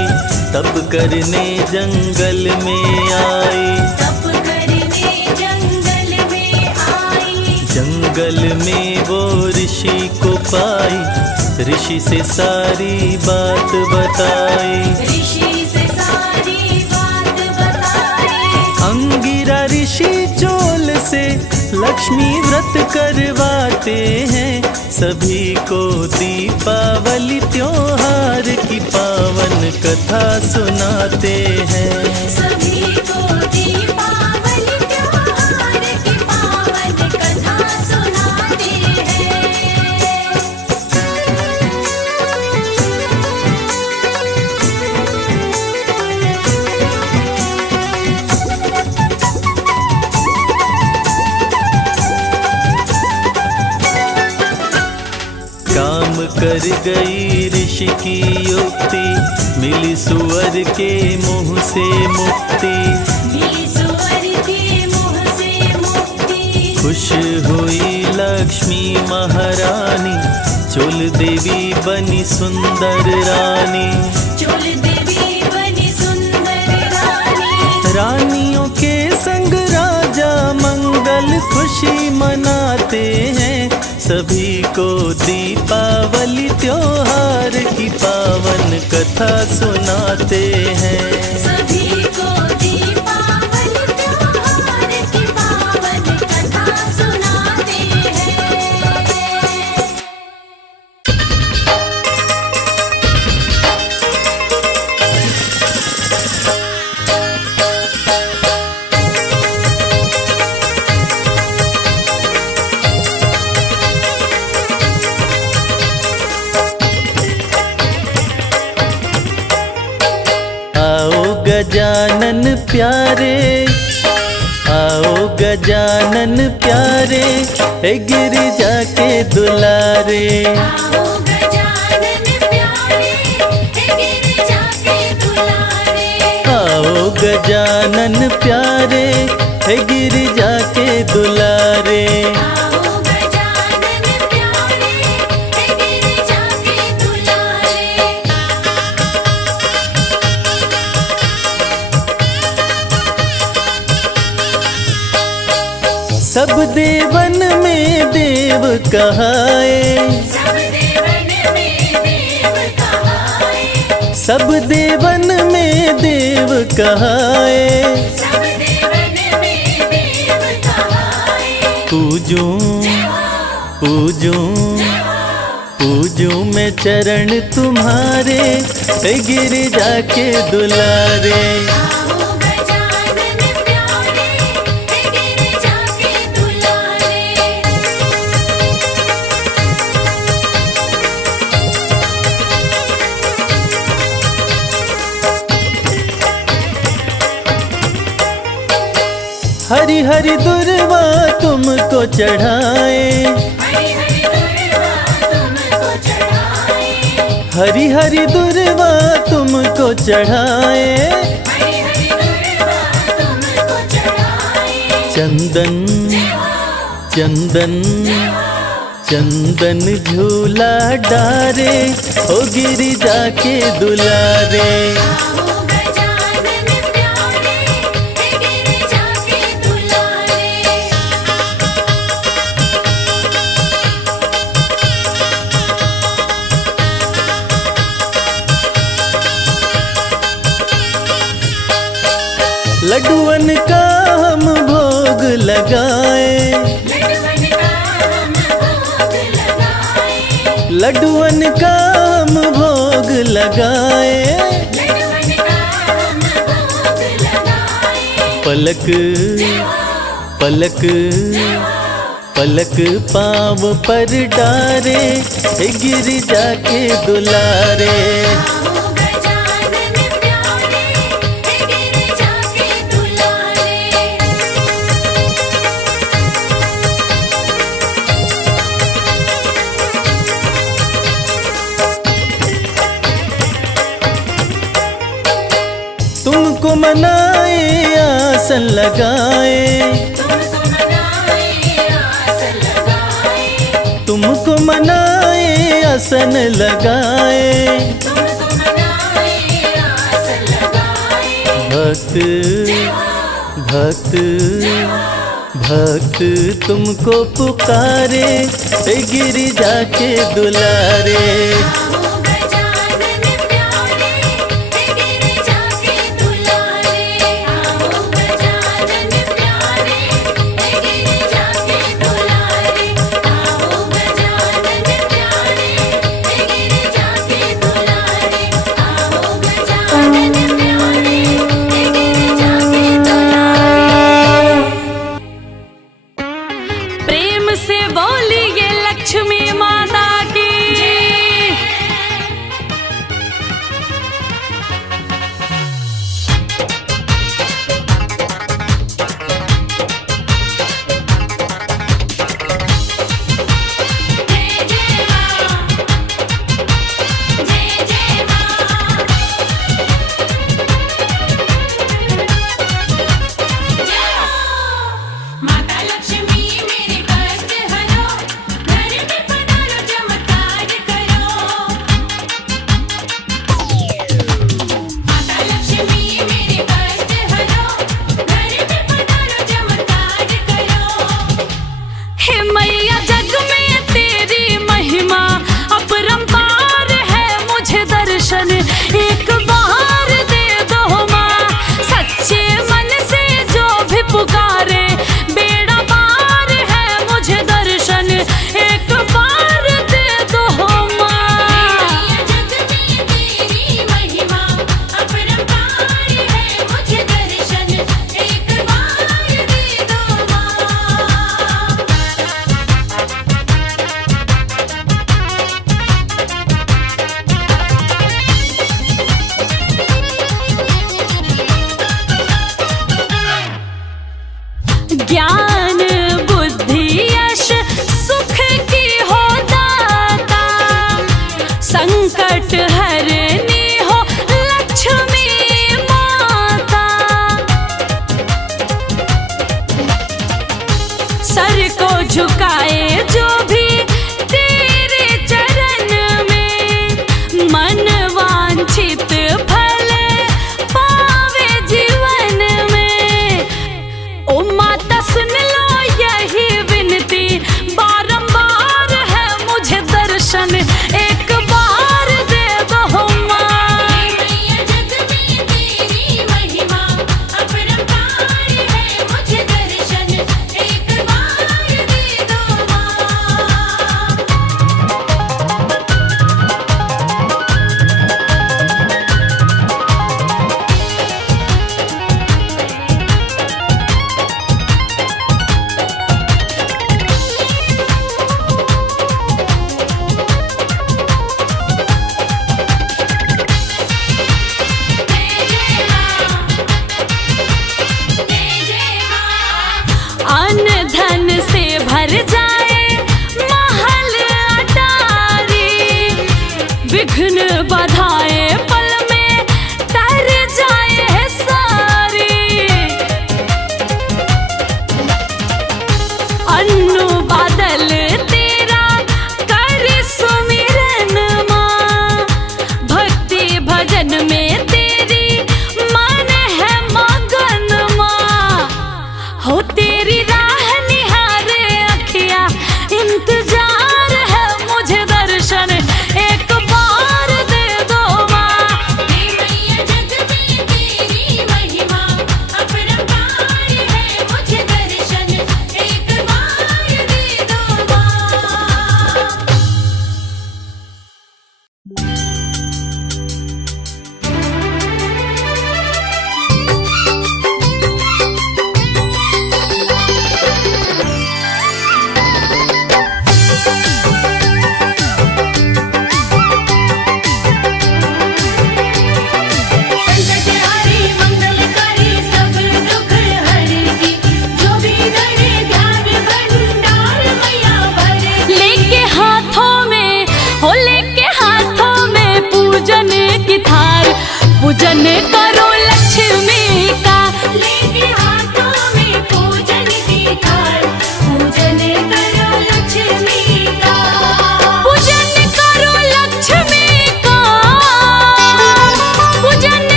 तब करने जंगल में आई, तप करने जंगल में आई। जंगल में वो ऋषि को पाई, ऋषि से सारी बात बताई, ऋषि से सारी बात बताई। अंगिरा ऋषि चोल से लक्ष्मी व्रत करवाते हैं, सभी को दीपावली त्योहार की पावन कथा सुनाते हैं। सभी को दीपावली त्योहार की पावन कथा सुनाते हैं। काम कर गई ऋषि की युक्ति, मिली सुअर के मुंह से मुक्ति, मिली सुअर के मुंह से मुक्ति। खुश हुई लक्ष्मी महारानी, चोल देवी बनी सुंदर रानी, चोल देवी बनी सुंदर रानी। रानियों के संग राजा मंगल खुशी मनाते हैं, सभी को दीपावली त्योहार की पावन कथा सुनाते हैं। सभी को दीपावली त्योहार की पावन कथा सुनाते हैं। गजानन प्यारे, आओ गजानन प्यारे, हे गिरिजा के दुलारे। आओ गजानन प्यारे, हे गिरिजा के दुलारे। आओ गजानन प्यारे, हे गिरिजा के दुलारे। आओ गजानन प्यारे, हे गिरिजा के दुलारे। सब देवन में देव कहाए, सब देवन में देव कहाए। सब देवन में देव कहाए। सब देवन में देव कहाए। पूजूं पूजूं पूजूं मैं चरण तुम्हारे, हे गिरिजा के दुलारे। आओ हरी हरी दुर्वा तुमको चढ़ाए, हरी हरी दुर्वा तुमको चढ़ाए। चंदन चंदन चंदन झूला डारे, ओ गिरिजा के दुलारे। लड्डुअन का हम भोग लगाए, लड्डुअन का हम भोग लगाए। पलक पलक पलक पाँव पर डारे, गिरिजा के दुलारे। तुमको मनाए आसन लगाए, तुमको मनाए आसन लगाए। भक्त भक्त भक्त तुमको पुकारे, गिरिजा के दुलारे। से बोलिए लक्ष्मी माता की। एक बार दे दो माँ, सच्चे मन से जो भी पुकारे, बेड़ा पार है मुझे दर्शन एक बार दे दो माँ। जग में तेरी महिमा अपरंपार है, मुझे दर्शन एक बार दे दो माँ। ज्ञान बुद्धि यश सुख की हो दाता, संकट हरनी हो लक्ष्मी माता। सर को झुकाए जो भी तेरे चरण में, मन वांछित फल पावे जीवन में। ओ माता सुन लो यही विनती, बारंबार है मुझे दर्शन एक बार दे दो माँ। जग में तेरी महिमा अपरंपार है, मुझे दर्शन एक बार दे दो माँ।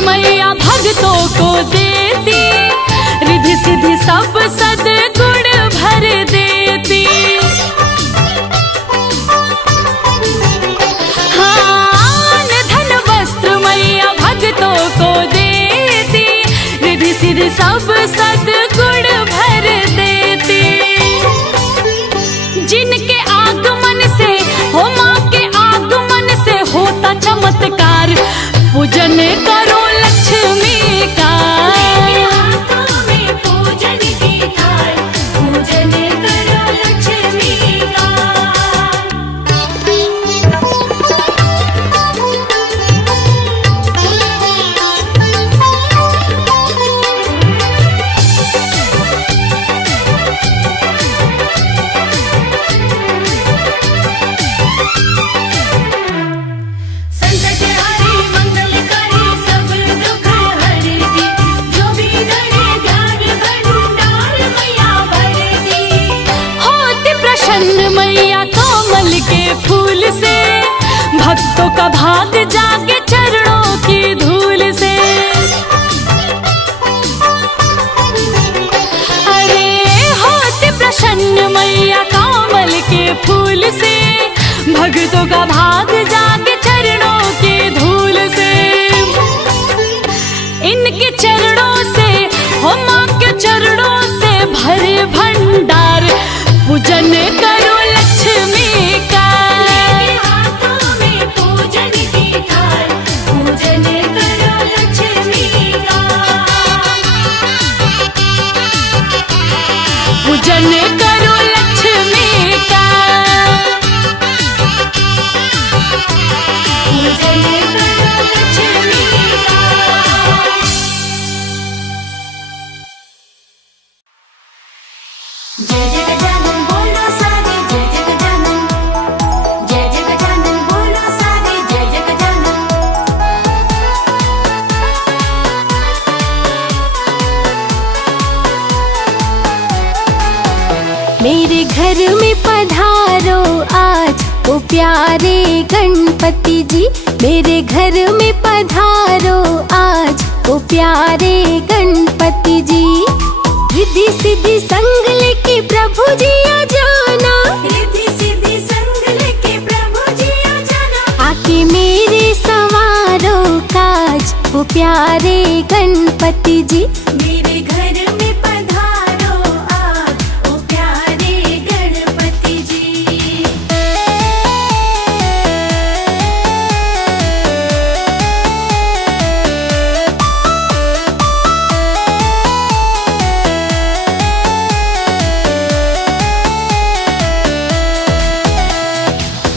मैया भक्तों को देती, रिद्धि सिद्धि सब सद्गुण भर देती। हाँ, धन वस्त्र मैया भक्तों को देती, रिद्धि सिद्धि सब सद्गुण भर देती। जिनके आगमन से हो माँ के आगमन से होता चमत्कार, पूजन करो लक्ष्मी का। हाथों में पूजन की थाल, पूजन करो लक्ष्मी का। संकट हरे मंगलकारी सब दुख हरती, जो भी धरे ध्यान भंडार मैया भरती। होती प्रसन्न मैया कमल के फूल से, भक्तों का भाग जागे चरणों की धूल से। अरे होती प्रसन्न मैया कमल के फूल से, भक्तों का भाग जागे चरणों की धूल से। इनके चरणों से हो माँ के चरणों से भरे भंडार, पूजन करो लक्ष्मी का। हाथों में पूजन की थाल, पूजन करो लक्ष्मी का। पूजन करो लक्ष्मी का। पूजन करो लक्ष्मी का। जय जय गजानन बोलो सारे, जय जय गजानन। जय जय गजानन बोलो सारे, जय जय गजानन। मेरे घर में पधारो आज ओ प्यारे गणपति जी। मेरे घर में पधारो आज ओ प्यारे गणपति जी। रिद्धि सिद्धि संग लेके प्रभु जी आ जाना, रिद्धि सिद्धि संग लेके प्रभु जी आ जाना। आके मेरे सवारो काज ओ प्यारे गणपति जी। मेरे घर में पधारो आज ओ प्यारे गणपति जी।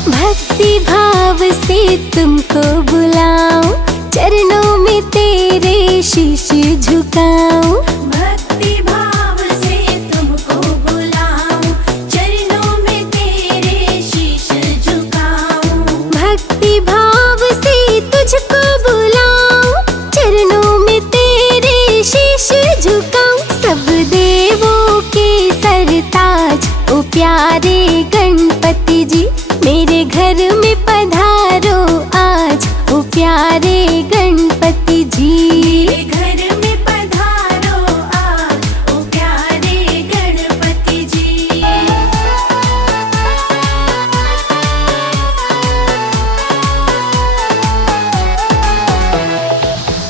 भक्ति भाव से तुमको बुलाऊं, चरणों में तेरे शीश झुकाऊं। भक्ति भाव से तुमको बुलाऊं, चरणों में तेरे शीश झुकाऊं। भक्ति भाव से तुझको बुलाऊं, चरणों में तेरे शीश झुकाऊं। सब देवों के सरताज ओ प्यारे गणपति जी। मेरे घर में पधारो आज ओ प्यारे गणपति जी। मेरे घर में पधारो आज ओ प्यारे गणपति जी।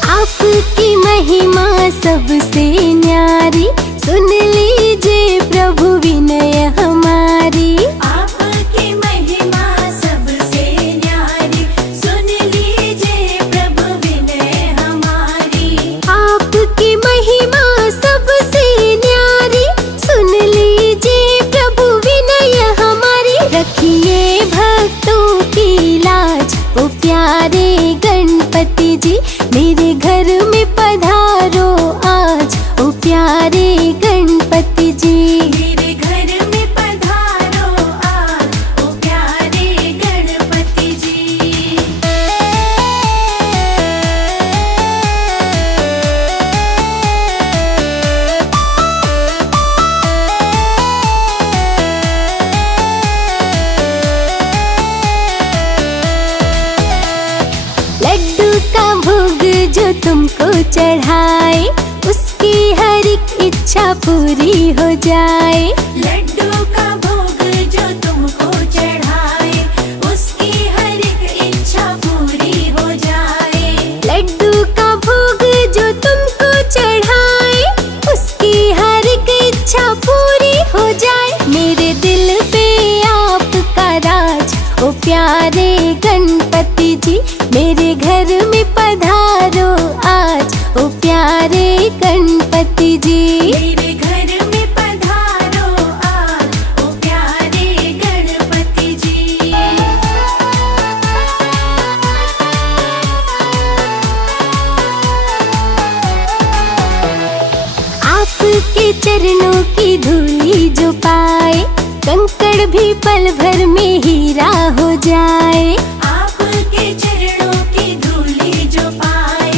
आपकी महिमा सबसे न्यारी, सुन लीजिए प्रभु विनय हमारी। आपकी महिमा सबसे न्यारी, सुन लीजिए प्रभु विनय हमारी। आपकी महिमा सबसे न्यारी, सुन लीजिए प्रभु विनय हमारी। रखिए भक्तों की लाज ओ प्यारे गणपति जी। मेरे घर में पधारो आज ओ प्यारे गणपति जी। मेरे घर में जो तुमको चढ़ाए, उसकी हर एक इच्छा पूरी हो जाए। लड्डू का भोग जो तुमको चढ़ाए, उसकी हर एक इच्छा पूरी हो जाए। लड्डू का भोग जो तुमको चढ़ाए, उसकी हर एक इच्छा पूरी हो जाए। मेरे दिल पे आपका राज, ओ प्यारे गणपति जी, मेरे घर में पधारो आज, ओ प्यारे गणपति जी। मेरे घर में पधारो आज, ओ प्यारे गणपति जी। आपके चरणों की धूली जो पाए, कंकड़ भी पल भर में हीरा हो जाए। आपके चरणों की धूली जो पाए,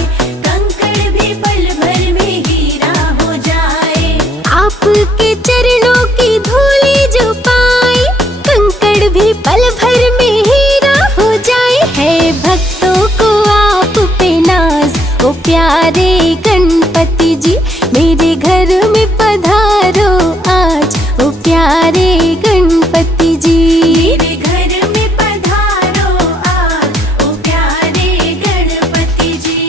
कंकड़ भी पल भर में हीरा हो जाए। आपके चरणों की धूली जो पाए, कंकड़ भी पल भर में हीरा हो जाए। है भक्तों को आप पे नाज, ओ प्यारे गणपति जी, मेरे घर में पधारो आज, ओ प्यारे गणपति जी। मेरे घर में पधारो आज, ओ प्यारे गणपति जी।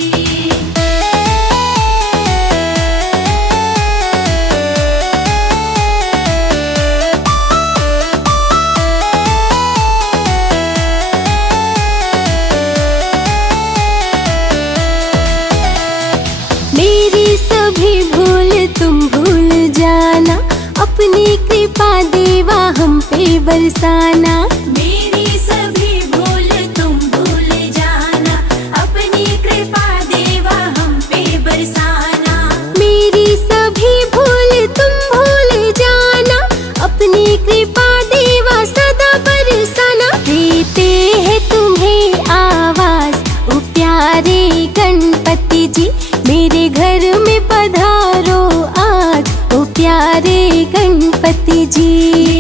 मेरी सभी भूल तुम भूल जाना, अपनी कृपा देवा हम पे बरसाना। मेरी सभी भूल तुम भूल जाना, अपनी कृपा देवा हम पे बरसाना। मेरी सभी भूल तुम भूल जाना, अपनी कृपा देवा सदा बरसाना। देते हैं तुम्हें आवाज, ओ प्यारे गणपति जी, मेरे घर में पधारो आज, ओ प्यारे गणपति जी।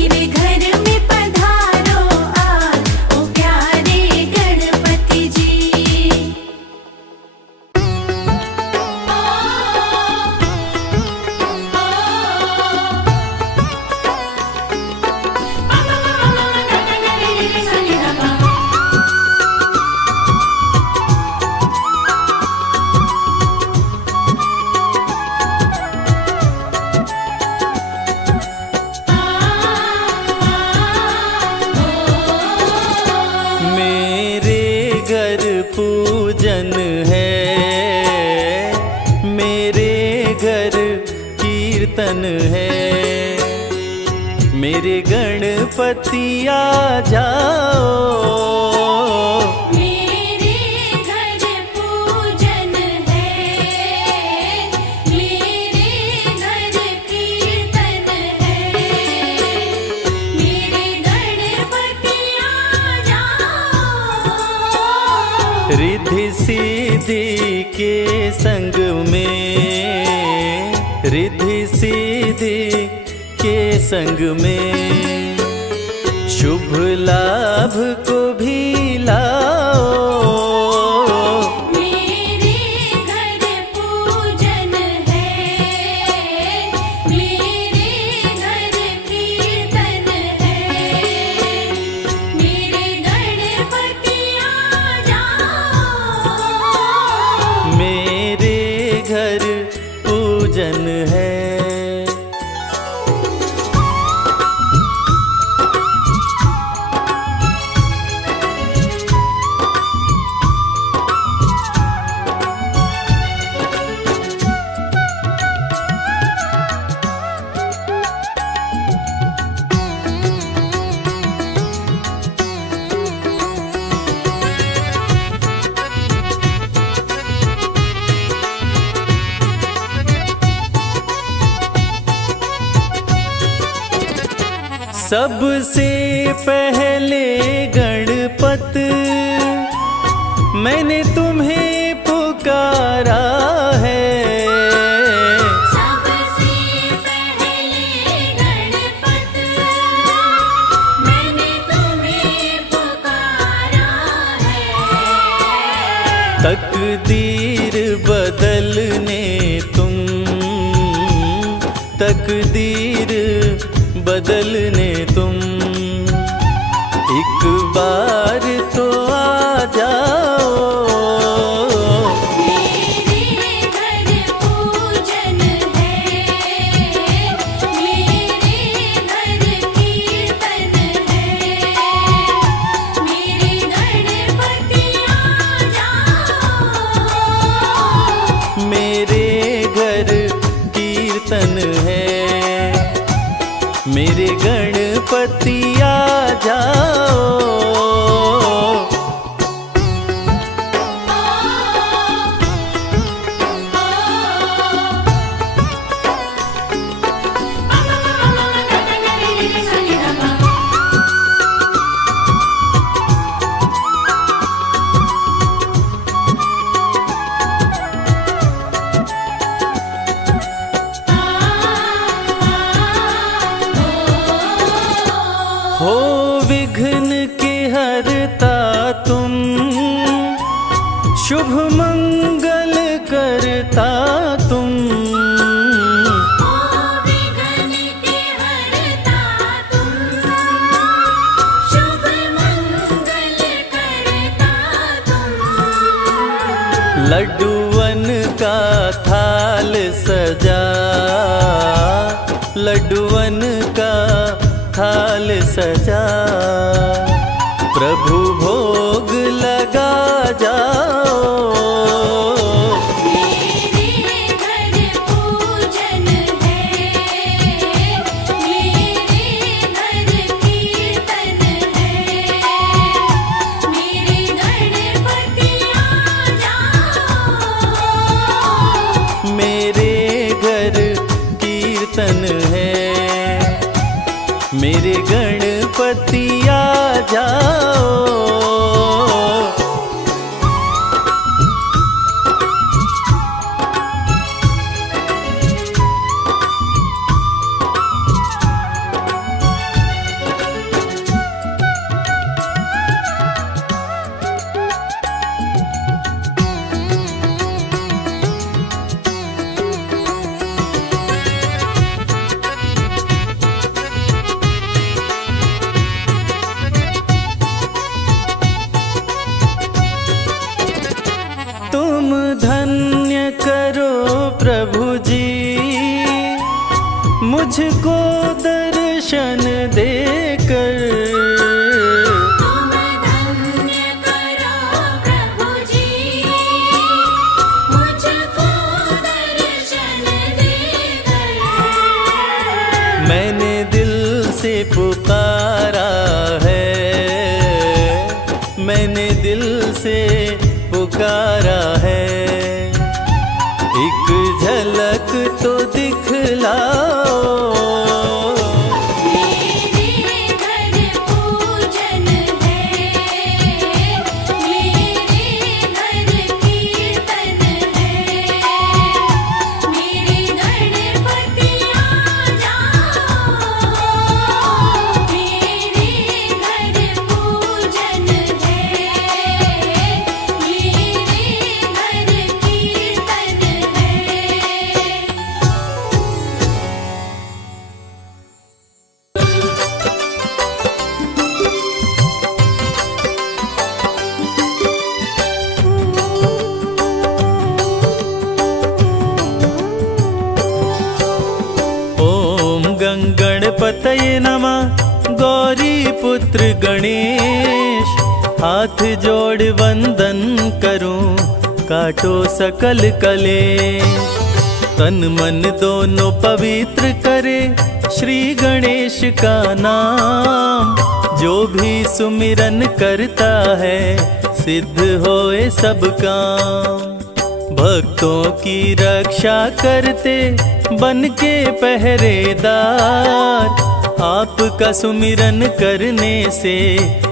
मेरे घर में पधारो आज, ओ प्यारे गणपति जी। मेरे घर पूजन है, मेरे घर कीर्तन है, मेरे गणपति आ जाओ। मेरे घर पूजन है, मेरे घर कीर्तन है, मेरे गणपति आ जाओ। रिद्धि सिद्धि के संग में, रिद्धि सिद्धि के संग में, शुभ लाभ को भी लाओ। मेरे घर पूजन है, मेरे घर कीर्तन है, मेरे गणपति आ जाओ। मेरे घर पूजन है। सबसे पहले गणपत मैंने तुम्हें पुकारा है। सबसे पहले गणपत मैंने तुम्हें पुकारा है। तकदीर बदलने तुम। एक बार तो आ जाओ, मेरे घर पूजन है, मेरे घर कीर्तन है, मेरे गणपति आ जाओ। मेरे घर कीर्तन है, मेरे गणपति आ जाओ। हो विघ्न के हरता तुम, शुभ मंगल करता तुम। विघ्न के हरता तुम, शुभ मंगल करता तुम। लड्डूवन का थाल सजा, लड्डूवन का थाल सजा, प्रभु भोग लगा जाओ। मेरे घर पूजन है, मेरे घर कीर्तन है, मेरे गणपति आ जाओ। मेरे घर कीर्तन है, मेरे गणपति आ जाओ। तुम धन्य करो प्रभु जी, मुझको दर्शन देकर। तुम धन्य करो प्रभु जी, मुझको दर्शन देकर। मैंने दिल से पुकारा है, मैंने दिल से पुकारा है, एक झलक तो दिखलाओ। मेरे घर पूजन है, मेरे घर कीर्तन है, मेरे गणपति आ जाओ। मेरे घर पूजन है, मेरे घर कीर्तन है। ओम गंगणपतये नमः। गौरी पुत्र गणेश, हाथ जोड़ वंदन करूं, काटो सकल कलेश। तन मन दोनों पवित्र करे, श्री गणेश का नाम। जो भी सुमिरन करता है, सिद्ध होए सब काम। भक्तों की रक्षा करते, बन के पहरेदार। आपका सुमिरन करने से,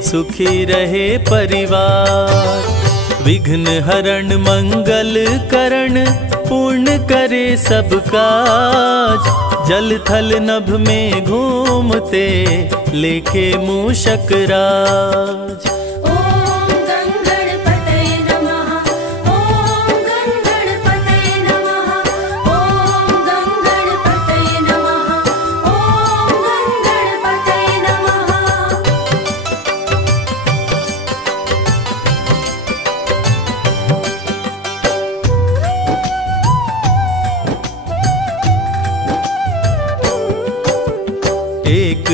सुखी रहे परिवार। विघ्न हरण मंगल करण, पूर्ण करे सब काज। जल थल नभ में घूमते, लेके मूषक राज। ओम गंगणपतये नमः, ओम गंगणपतये नमः, ओम गंगणपतये नमः, ओम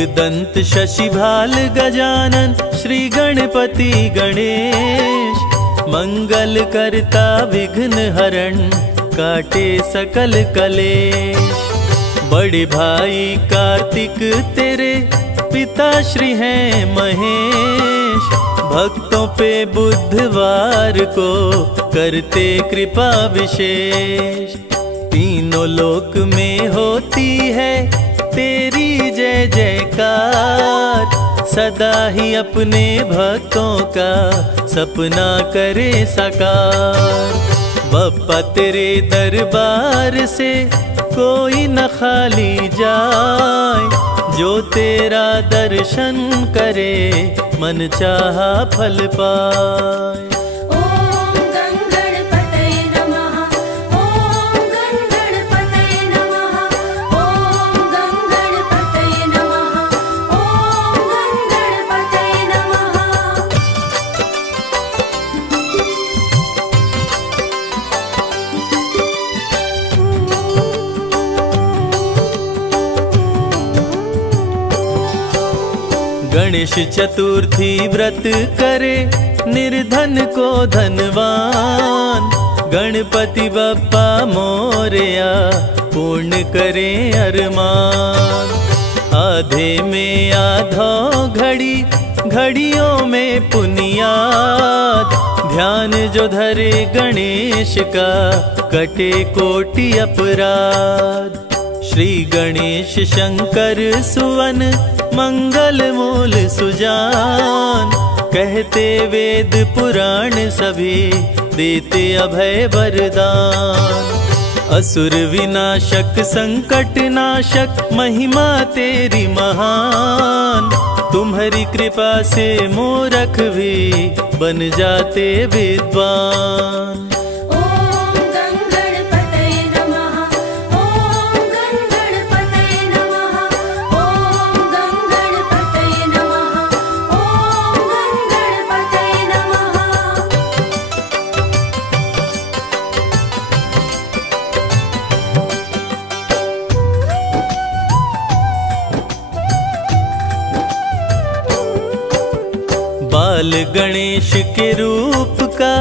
एकदंत शशिभाल गजानन श्री गणपति गणेश, मंगल करता विघ्न हरण काटे सकल कलेश। बड़े भाई कार्तिक तेरे पिता श्री हैं महेश, भक्तों पे बुधवार को करते कृपा विशेष। तीनों लोक में होती है तेरी जय जयकार, सदा ही अपने भक्तों का सपना करे साकार। बप्पा तेरे दरबार से कोई न खाली जाए, जो तेरा दर्शन करे मन चाहा फल पाए। ॐ गणपतये नमः, ॐ गणपतये नमः, ॐ गणपतये नमः, ॐ गणपतये नमः। गणेश चतुर्थी व्रत करे निर्धन को धनवान, गणपति बप्पा मोरया पूर्ण करे अरमान। आधे में आधो घड़ी घड़ियों में पुनियाद, ध्यान जो धरे गणेश का कटे कोटि अपराध। श्री गणेश शंकर सुवन मंगल मूल सुजान, कहते वेद पुराण सभी देते अभय वरदान। असुर विनाशक संकट नाशक महिमा तेरी महान, तुम्हारी कृपा से मूर्ख भी बन जाते विद्वान। ॐ गणपतये नमः, ॐ गणपतये नमः, ॐ गणपतये नमः, ॐ गणपतये नमः। बाल गणेश के रूप का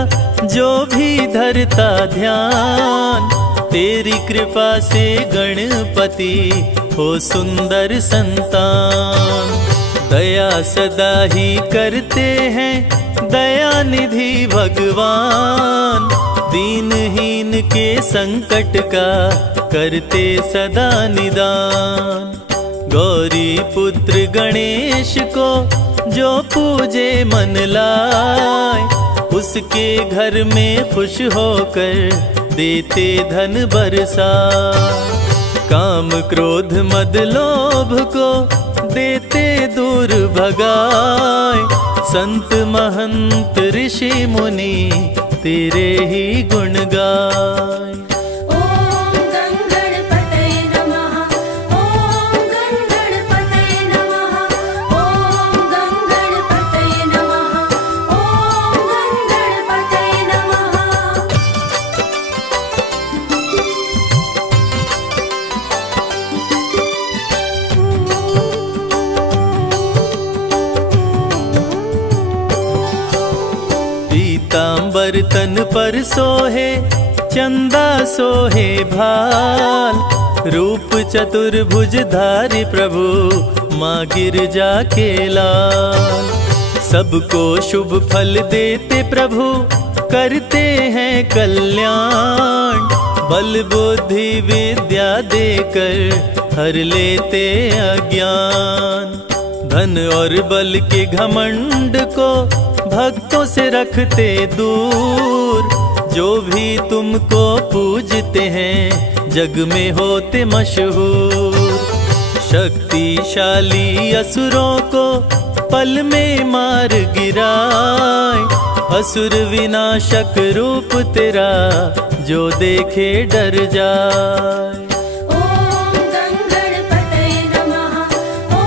जो भी धरता ध्यान, तेरी कृपा से गणपति हो सुंदर संतान। दया सदा ही करते हैं दया निधि भगवान, दीनहीन के संकट का करते सदा निदान। गौरी पुत्र गणेश को जो पूजे मन लाए, उसके घर में खुश होकर देते धन बरसाए। काम क्रोध मद लोभ को देते दूर भगाए, संत महंत ऋषि मुनि तेरे ही गुण गाए। ॐ गणपतये नमः, ॐ गणपतये नमः, ॐ गणपतये नमः, ॐ गणपतये नमः। पीतांबर तन पर सोहे चंदा सोहे भाल, रूप चतुर्भुज धारी प्रभु माँ गिरजा के लाल। सबको शुभ फल देते प्रभु करते हैं कल्याण, बल बुद्धि विद्या देकर हर लेते अज्ञान। धन और बल के घमंड को भक्तों से रखते दूर, जो भी तुमको पूजते हैं जग में होते मशहूर। शक्तिशाली असुरों को पल में मार गिराए, असुर विनाशक रूप तेरा जो देखे डर जाए। ॐ गणपतये नमः, ॐ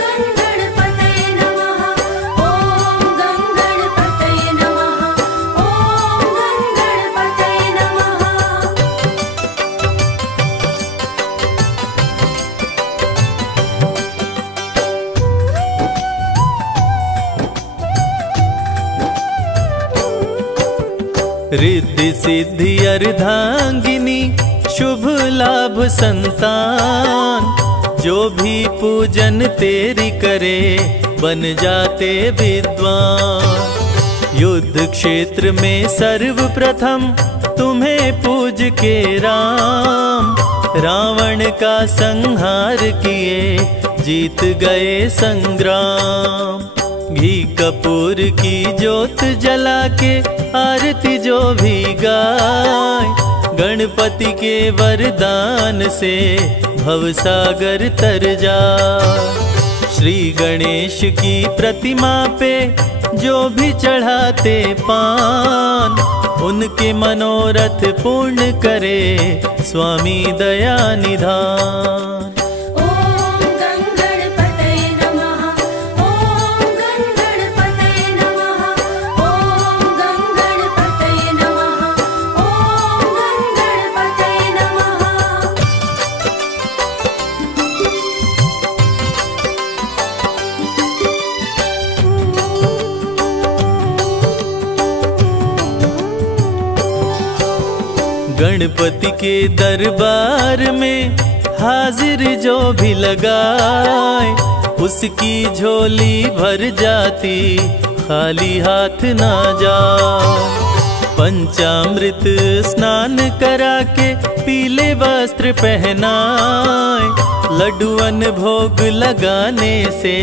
गणपतये नमः, ॐ गणपतये नमः, ॐ गणपतये नमः। रिद्धि सिद्धि अर्धांगिनी शुभ लाभ संतान, जो भी पूजन तेरी करे बन जाते विद्वान। युद्ध क्षेत्र में सर्वप्रथम तुम्हें पूज के राम, रावण का संहार किए जीत गए संग्राम। घी कपूर की जोत जला के आरती जो भी गाय, गणपति के वरदान से भवसागर तर जाए। श्री गणेश की प्रतिमा पे जो भी चढ़ाते पान, उनके मनोरथ पूर्ण करे स्वामी दया निधान। ॐ गणपतये नमः, ॐ गणपतये नमः, ॐ गणपतये नमः, ॐ गणपतये नमः। गणपति के दरबार में हाजिर जो भी लगाए, उसकी झोली भर जाती खाली हाथ ना जाए। पंचामृत स्नान करा के पीले वस्त्र पहनाए, लड्डुअन भोग लगाने से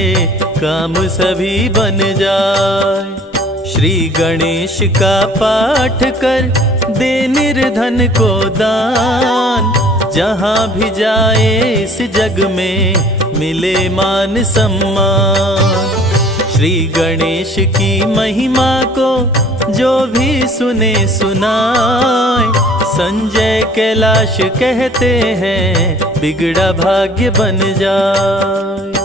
काम सभी बन जाए। श्री गणेश का पाठ कर दे निर्धन को दान, जहाँ भी जाए इस जग में मिले मान सम्मान। श्री गणेश की महिमा को जो भी सुने सुनाए, संजय कैलाश कहते हैं बिगड़ा भाग्य बन जाए।